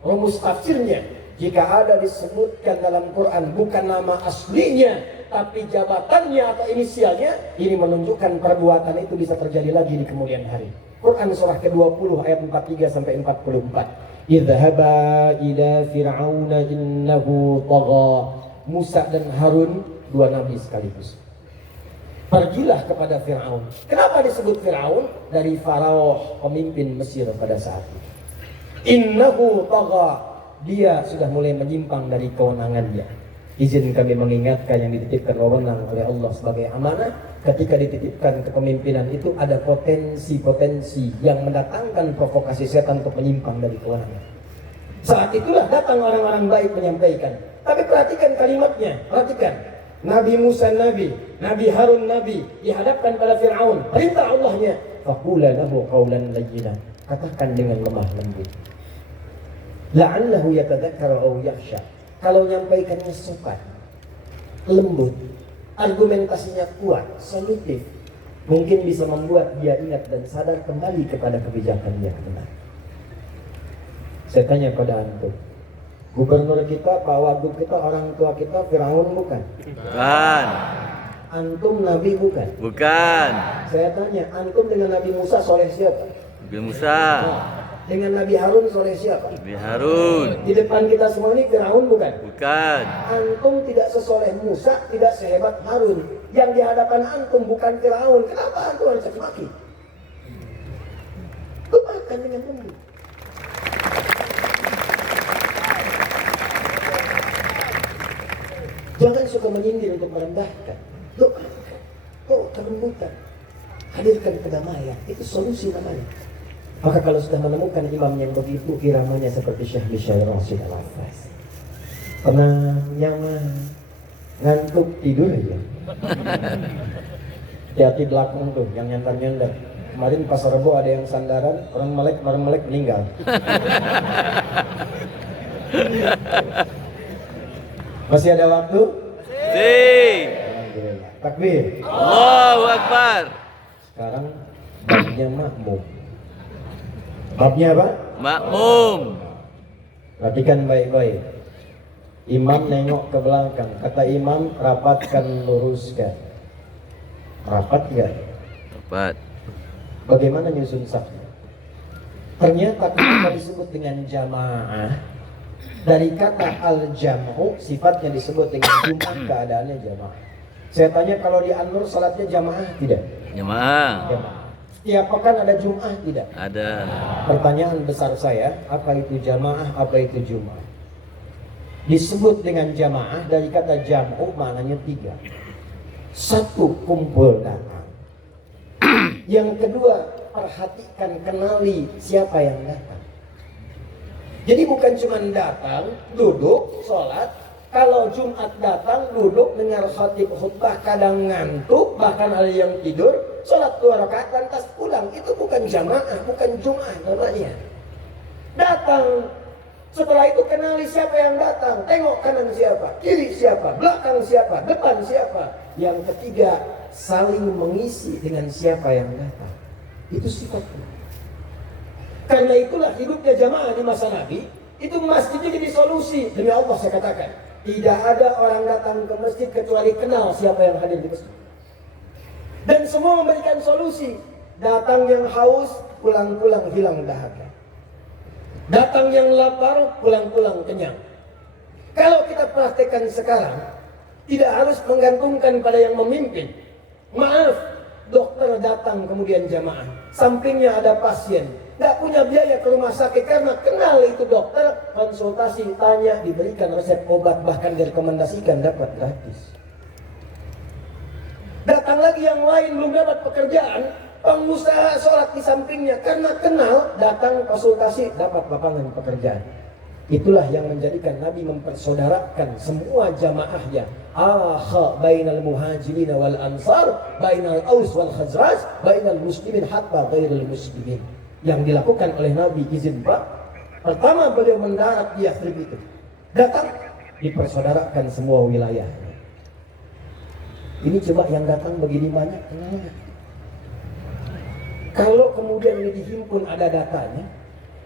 Rumus tafsirnya, jika ada disebutkan dalam Quran bukan nama aslinya, tapi jabatannya atau inisialnya, ini menunjukkan perbuatan itu bisa terjadi lagi di kemudian hari. Quran surah ke-20 ayat 43 sampai 44. Idhaba ila fir'auna innahu tagha. Musa dan Harun, dua nabi sekaligus. Pergilah kepada Fir'aun. Kenapa disebut Fir'aun? Dari Faraoh, pemimpin Mesir pada saat itu. Innahu tagha. Dia sudah mulai menyimpang dari kewenangannya. Izin kami mengingatkan yang dititipkan wewenang oleh Allah sebagai amanah. Ketika dititipkan kepemimpinan itu ada potensi-potensi yang mendatangkan provokasi setan untuk menyimpang dari kewenangan. Saat itulah datang orang-orang baik menyampaikan. Tapi perhatikan kalimatnya, perhatikan. Nabi Musa nabi, Nabi Harun nabi, dihadapkan pada Fir'aun. Perintah Allahnya, faqula lahu qawlan layyinan. Katakan dengan lemah lembut. La'allahu yatadzakkara aw yakhsha. Kalau nyampaikannya sopan, lembut, argumentasinya kuat, solutif, mungkin bisa membuat dia ingat dan sadar kembali kepada kebijakan yang benar. Saya tanya pada antum, gubernur kita, Pak Wagub kita, orang tua kita Fir'aun bukan? Bukan. Antum Nabi bukan? Bukan. Saya tanya, antum dengan Nabi Musa soleh siapa? Nabi Musa. Dengan Nabi Harun soleh siapa? Nabi Harun. Di depan kita semua ini Fir'aun bukan? Bukan. Antum tidak sesoleh Musa, tidak sehebat Harun. Yang di hadapan antum bukan Fir'aun. Kenapa antum harus caci maki? Doakan dengan lembut. Jangan suka menyindir untuk merendahkan. Doakan. Kelembutan. Hadirkan kedamaian. Itu solusi namanya. Maka kalau sudah menemukan imam yang begitu, iramanya seperti Syekh Bishair Rashid Al-Hafaz. Tenang, nyaman, ngantuk, tidur aja. Hati belakang tuh, yang nyandar-nyandar. Kemarin pas Rebo ada yang sandaran, orang melek meninggal. Masih ada waktu? Alhamdulillah. Takbir. Allahu Akbar. Sekarang babnya makmum. Babnya apa? Makmum. Perhatikan baik-baik. Imam nengok ke belakang. Kata imam, rapatkan, luruskan. Rapat gak? Rapat. Bagaimana nyusun safnya? Ternyata ketika disebut dengan jamaah, dari kata al-jam'u, sifatnya disebut dengan jumlah, keadaannya jamaah. Saya tanya, kalau di An-Nur salatnya jamaah tidak? Jamaah. Jamaah. Setiap pekan ada Jum'ah tidak? Ada. Pertanyaan besar saya, apa itu jamaah, apa itu Jum'ah? Disebut dengan jamaah dari kata jam'u, maknanya 3. 1, kumpul datang. Yang kedua, perhatikan, kenali siapa yang datang. Jadi bukan cuma datang, duduk, sholat. Kalau Jumat datang, duduk, dengar khatib khutbah, kadang ngantuk, bahkan ada yang tidur, sholat 2 rakaat, lantas pulang. Itu bukan jamaah, bukan Jum'ah namanya. Datang Setelah itu kenali siapa yang datang, tengok kanan siapa, kiri siapa, belakang siapa, depan siapa. Yang ketiga, saling mengisi dengan siapa yang datang. Itu sifatnya. Karena itulah hidupnya jamaah di masa Nabi, itu masjidnya jadi solusi. Demi Allah saya katakan, tidak ada orang datang ke masjid kecuali kenal siapa yang hadir di masjid. Dan semua memberikan solusi. Datang yang haus, pulang-pulang hilang dahaga. Datang yang lapar, pulang-pulang kenyang. Kalau kita praktekkan sekarang, tidak harus menggantungkan pada yang memimpin. Maaf, dokter datang kemudian jamaah, sampingnya ada pasien, nggak punya biaya ke rumah sakit karena kenal itu dokter, konsultasi, tanya, diberikan resep obat, bahkan direkomendasikan dapat gratis. Datang lagi yang lain belum dapat pekerjaan, pengusaha sholat di sampingnya karena kenal, datang konsultasi, dapat lapangan pekerjaan. Itulah yang menjadikan Nabi mempersaudarakan semua jamaahnya. Akha bainal muhajirin wal ansar, bainal aus wal khazraj, bainal muslimin hatta ghairil muslimin. Yang dilakukan oleh Nabi izin Pak. Pertama beliau mendarat di Yathrib itu. Datang dipersaudarakan semua wilayahnya. Ini coba yang datang begini banyak, kenapa? Kalau kemudian ini dihimpun ada datanya,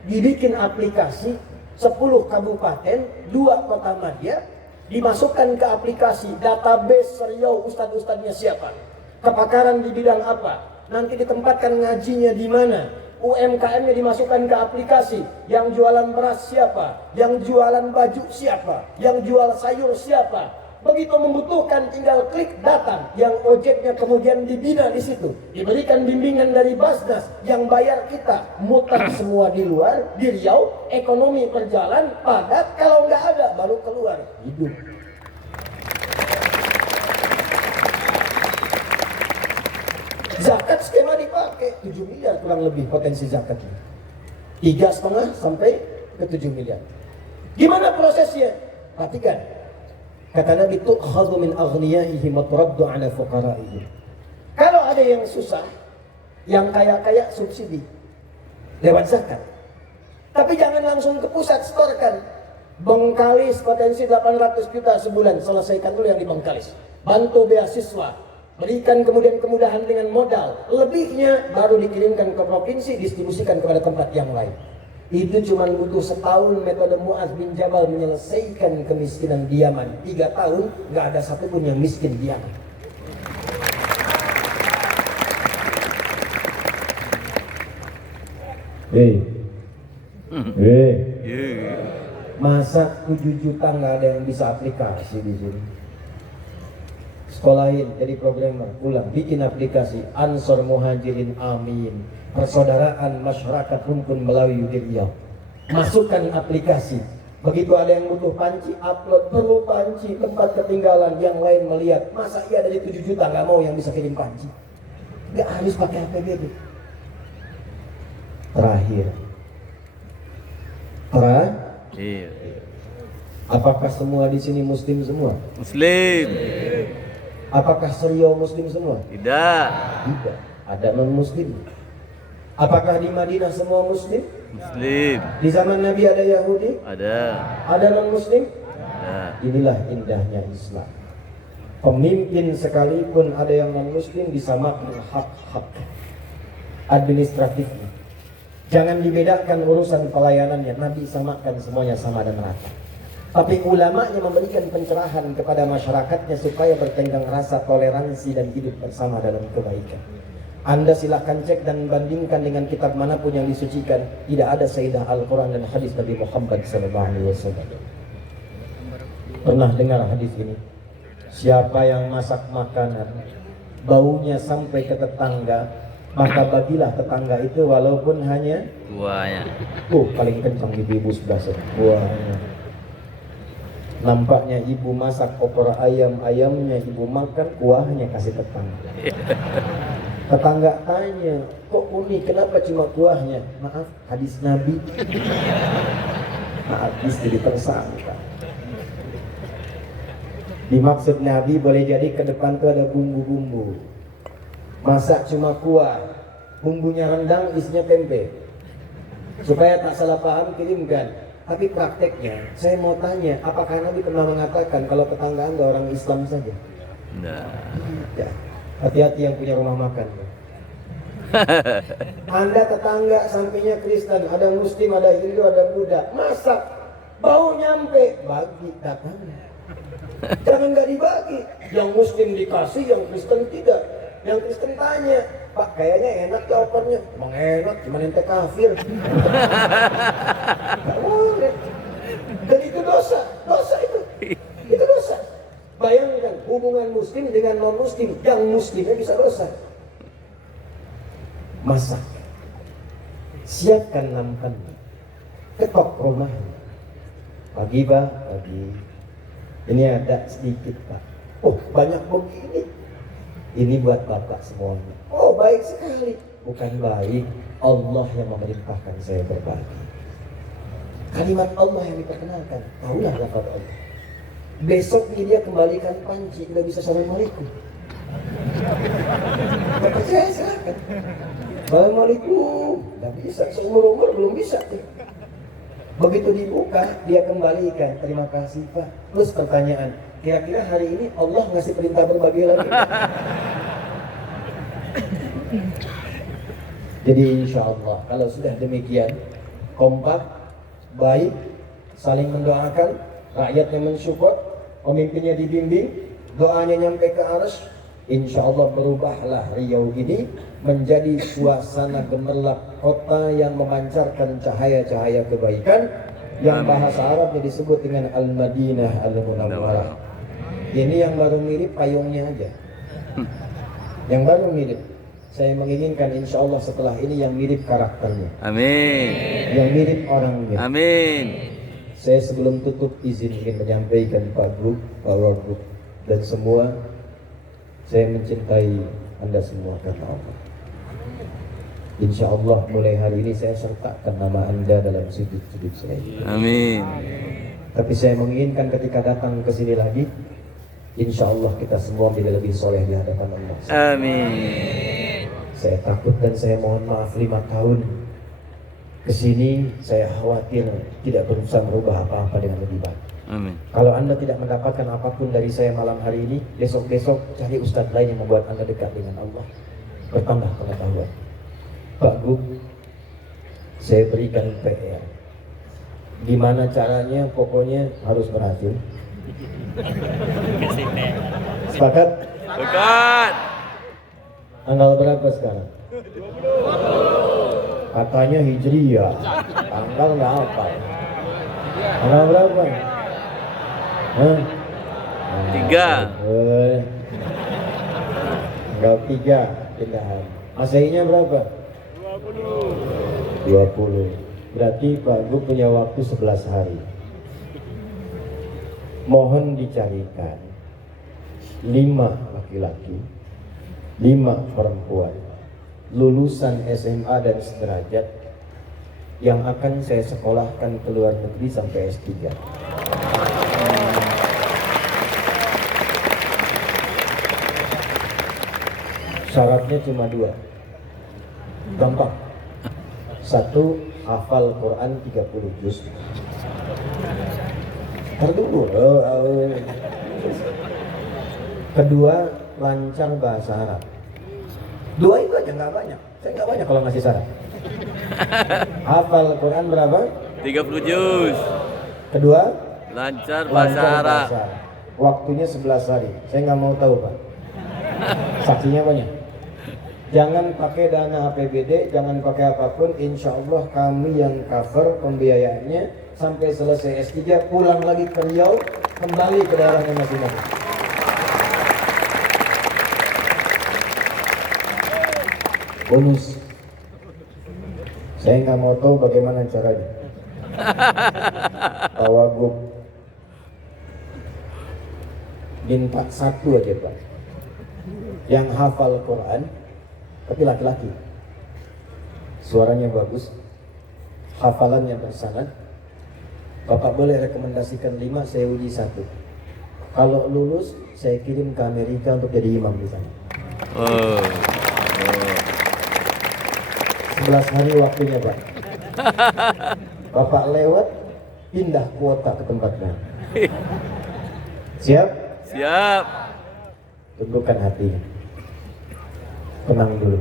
dibikin aplikasi 10 kabupaten, 2 kota madya, dimasukkan ke aplikasi database Riau ustadz-ustadznya siapa, kepakaran di bidang apa, nanti ditempatkan ngajinya di mana, UMKM-nya dimasukkan ke aplikasi, yang jualan beras siapa, yang jualan baju siapa, yang jual sayur siapa. Begitu membutuhkan tinggal klik datang, yang ojeknya kemudian dibina di situ, diberikan bimbingan dari Basnas, yang bayar kita mutar semua di luar, di Riau, ekonomi berjalan padat, kalau nggak ada baru keluar hidup. Zakat skema dipakai 7 miliar kurang lebih potensi zakatnya, 3,5 sampai ke 7 miliar. Gimana prosesnya? Perhatikan. Kata Nabi, tu'khadhu min aghniyaihim wa turaddu 'ala fuqaraihim. Kalau ada yang susah, yang kaya-kaya subsidi lewat zakat. Tapi jangan langsung ke pusat setorkan. Bengkalis potensi 800 juta sebulan, selesaikan dulu yang di Bengkalis. Bantu beasiswa, berikan kemudian kemudahan dengan modal. Lebihnya baru dikirimkan ke provinsi, distribusikan kepada tempat yang lain. Itu cuma butuh setahun metode Mu'adz bin Jabal menyelesaikan kemiskinan di Yaman. 3 tahun nggak ada satupun yang miskin di Yaman. Masa 7 juta nggak ada yang bisa aplikasi di sini. Sekolahin jadi programmer, pulang bikin aplikasi Ansor Muhajirin Amin, persaudaraan masyarakat rukun Melawi Riau. Masukkan aplikasi. Begitu ada yang butuh panci, upload, perlu panci, tempat ketinggalan, yang lain melihat. Masa iya dari 7 juta nggak mau yang bisa kirim panci? Nggak harus pakai APBD. Terakhir, apakah semua di sini Muslim semua? Muslim. Apakah Riau Muslim semua? Tidak. Tidak. Ada non-Muslim. Apakah di Madinah semua Muslim? Muslim. Di zaman Nabi ada Yahudi? Ada. Ada non-Muslim? Ada. Inilah indahnya Islam. Pemimpin sekalipun ada yang non-Muslim disamakan hak-hak administratifnya. Jangan dibedakan urusan pelayanannya. Nabi samakan semuanya sama dan rata. Tapi ulamanya memberikan pencerahan kepada masyarakatnya supaya bertenggang rasa toleransi dan hidup bersama dalam kebaikan. Anda silakan cek dan bandingkan dengan kitab manapun yang disucikan, tidak ada Sayyidah Al-Quran dan hadis Nabi Muhammad SAW. Pernah dengar hadis ini? Siapa yang masak makanan, baunya sampai ke tetangga, maka bagilah tetangga itu walaupun hanya Kuahnya. paling kencang di ibu sebelah sana. Kuahnya. Nampaknya ibu masak opor ayam, ayamnya ibu makan, kuahnya kasih tetangga. Tetangga tanya, kok unik, kenapa cuma kuahnya? Maaf, hadis Nabi. Hadis jadi tersangka. Dimaksud Nabi boleh jadi ke depan tuh ada bumbu-bumbu. Masak cuma kuah, bumbunya rendang, isinya tempe. Supaya tak salah paham, kirimkan. Tapi prakteknya, saya mau tanya, apakah Nabi pernah mengatakan kalau tetangga Anda orang Islam saja? Nah. Ya. Hati-hati yang punya rumah makan. Anda tetangga sampingnya Kristen, ada Muslim, ada Hindu, ada Buddha, masak, bau nyampe, bagi datangnya. Jangan nggak dibagi. Yang Muslim dikasih, yang Kristen tidak. Yang Kristen tanya, Pak, kayaknya enak ya opernya. Emang enak, cuman ente kafir. Gak boleh. Dan itu dosa, dosa itu. Itu dosa. Bayangkan hubungan Muslim dengan non-Muslim, yang Muslimnya bisa dosa. Masak, siapkan nampan, ketok rumah. Pagi Pak, pagi. Ini ada sedikit Pak. Oh banyak begini. Ini buat Bapak semuanya. Oh baik sekali. Bukan baik, Allah yang memerintahkan saya berbagi. Kalimat Allah yang diperkenalkan. Tahulah lafaz Allah. Besok dia kembalikan panci, udah bisa assalamualaikum. Gak percaya silakan. Assalamualaikum. Gak bisa, seumur-umur belum bisa. Begitu dibuka, dia kembalikan. Terima kasih Pak. Terus pertanyaan, kira-kira hari ini Allah ngasih perintah berbagi lagi? Jadi insya Allah kalau sudah demikian, kompak, baik, saling mendoakan, rakyatnya mensyukur, pemimpinnya dibimbing, doanya nyampe ke arsy, insya Allah berubahlah Riau ini menjadi suasana gemerlap kota yang memancarkan cahaya-cahaya kebaikan, yang bahasa Arabnya disebut dengan Al-Madinah Al-Munawwarah. Ini yang baru mirip payungnya aja, yang baru mirip. Saya menginginkan insya Allah setelah ini yang mirip karakternya, Amin. yang mirip orangnya. Amin. Saya sebelum tutup izin ingin menyampaikan Pak Gub, Pak Wagub, dan semua, saya mencintai Anda semua karena Allah. Insya Allah mulai hari ini saya sertakan nama Anda dalam sudut-sudut saya. Amin. Tapi saya menginginkan ketika datang ke sini lagi, insya Allah kita semua menjadi lebih soleh di hadapan Allah. Amin. Saya takut dan saya mohon maaf 5 tahun kesini saya khawatir tidak berusaha merubah apa-apa dengan lebih baik. Amin. Kalau Anda tidak mendapatkan apapun dari saya malam hari ini, besok-besok cari ustadz lain yang membuat Anda dekat dengan Allah, bertambah pengetahuan. Pak Gub, saya berikan PR. Gimana caranya, pokoknya harus berhasil. Sepakat? Dekat. Tanggal berapa sekarang? Katanya Hijriyah. Tanggal nggak apa? Tanggal berapa? Hah? 3. Tanggal 3 pindahan. Masehinya berapa? 20. Berarti Pak Gub punya waktu 11 hari. Mohon dicarikan 5 laki-laki, 5 perempuan, lulusan SMA dan sederajat, yang akan saya sekolahkan ke luar negeri sampai S3. Syaratnya cuma 2. Gampang. 1, hafal Quran 30 juz. Terdulu. Kedua, lancar bahasa Arab. 2 itu aja, nggak banyak. Saya nggak banyak kalau ngasih syarat. Hafal Quran berapa? 30 juz. Kedua, Lancar bahasa Arab. Waktunya 11 hari. Saya nggak mau tahu Pak. Saksinya banyak. Jangan pakai dana APBD, jangan pakai apapun. Insya Allah kami yang cover pembiayaannya sampai selesai S3, pulang lagi ke Riau, kembali ke daerahnya masing-masing. Bonus. Saya nggak mau tahu bagaimana caranya. Pak Wagub, minta 1 aja Pak, yang hafal Quran tapi laki-laki, suaranya bagus, hafalannya bersanad. Bapak boleh rekomendasikan 5, saya uji 1. Kalau lulus, saya kirim ke Amerika untuk jadi imam di sana. 11 hari waktunya Pak. Bapak lewat, pindah kuota ke tempatnya. Siap? Siap. Tundukkan hati. Tenang dulu.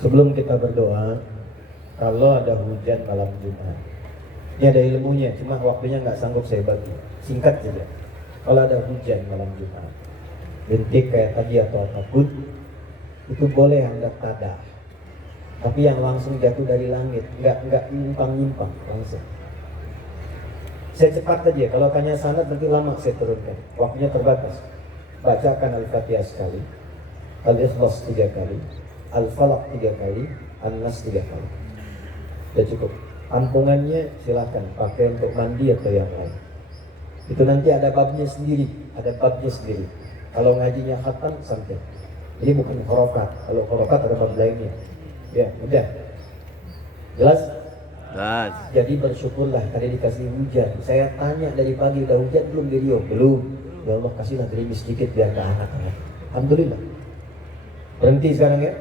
Sebelum kita berdoa, kalau ada hujan malam Jumat, ini ada ilmunya, cuma waktunya nggak sanggup saya bagi. Singkat saja. Kalau ada hujan malam Jumat, bintik kayak tadi atau apapun, itu boleh Anda tadah. Tapi yang langsung jatuh dari langit, nggak nyimpang langsung. Saya cepat saja, kalau tanya sanad nanti lama saya turunkan. Waktunya terbatas. Bacakan Al-Fatihah sekali, Al-Ikhlas 3 kali, Al-Falaq 3 kali, An-Nas 3 kali. Sudah cukup. Ampungannya silakan pakai untuk mandi atau yang lain. Itu nanti ada babnya sendiri, Kalau ngajinya khatam santai. Ini bukan khurafat. Kalau khurafat ada bab lainnya. Ya, udah. Jelas? Jelas. Jadi bersyukurlah tadi dikasih hujan. Saya tanya dari pagi udah hujan belum di Rio? Belum. Ya Allah kasihlah gerimis sedikit biar ke anak-anak. Alhamdulillah. Berhenti sekarang ya.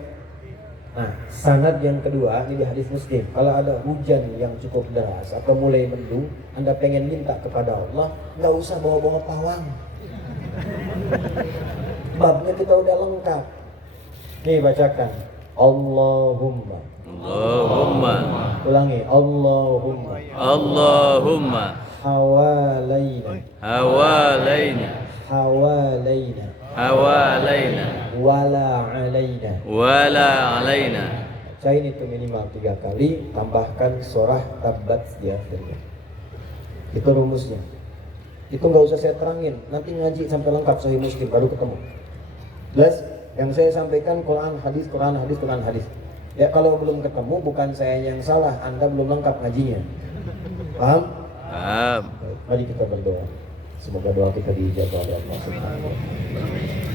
Nah, sanad yang kedua ini di hadis Muslim. Kalau ada hujan yang cukup deras atau mulai mendung, Anda pengen minta kepada Allah, nggak usah bawa-bawa pawang. Babnya kita udah lengkap. Nih bacakan. Allahumma. Allahumma. Ulangi. Allahumma. Allahumma. Hawalaina. Hawalaina. Hawalaina. Hawalaina. Wala alaina. Wala alaina. Bacain itu minimal 3 kali, tambahkan surah Tabbat di akhirnya. Itu rumusnya. Itu nggak usah saya terangin, nanti ngaji sampai lengkap Sahih Muslim baru ketemu. Jelas? Yang saya sampaikan Quran hadis, Quran hadis, Quran hadis. Ya kalau belum ketemu bukan saya yang salah, Anda belum lengkap ngajinya. Paham? Paham. Baik, mari kita berdoa. Semoga doa kita dijawab oleh Allah Subhanahu wa taala.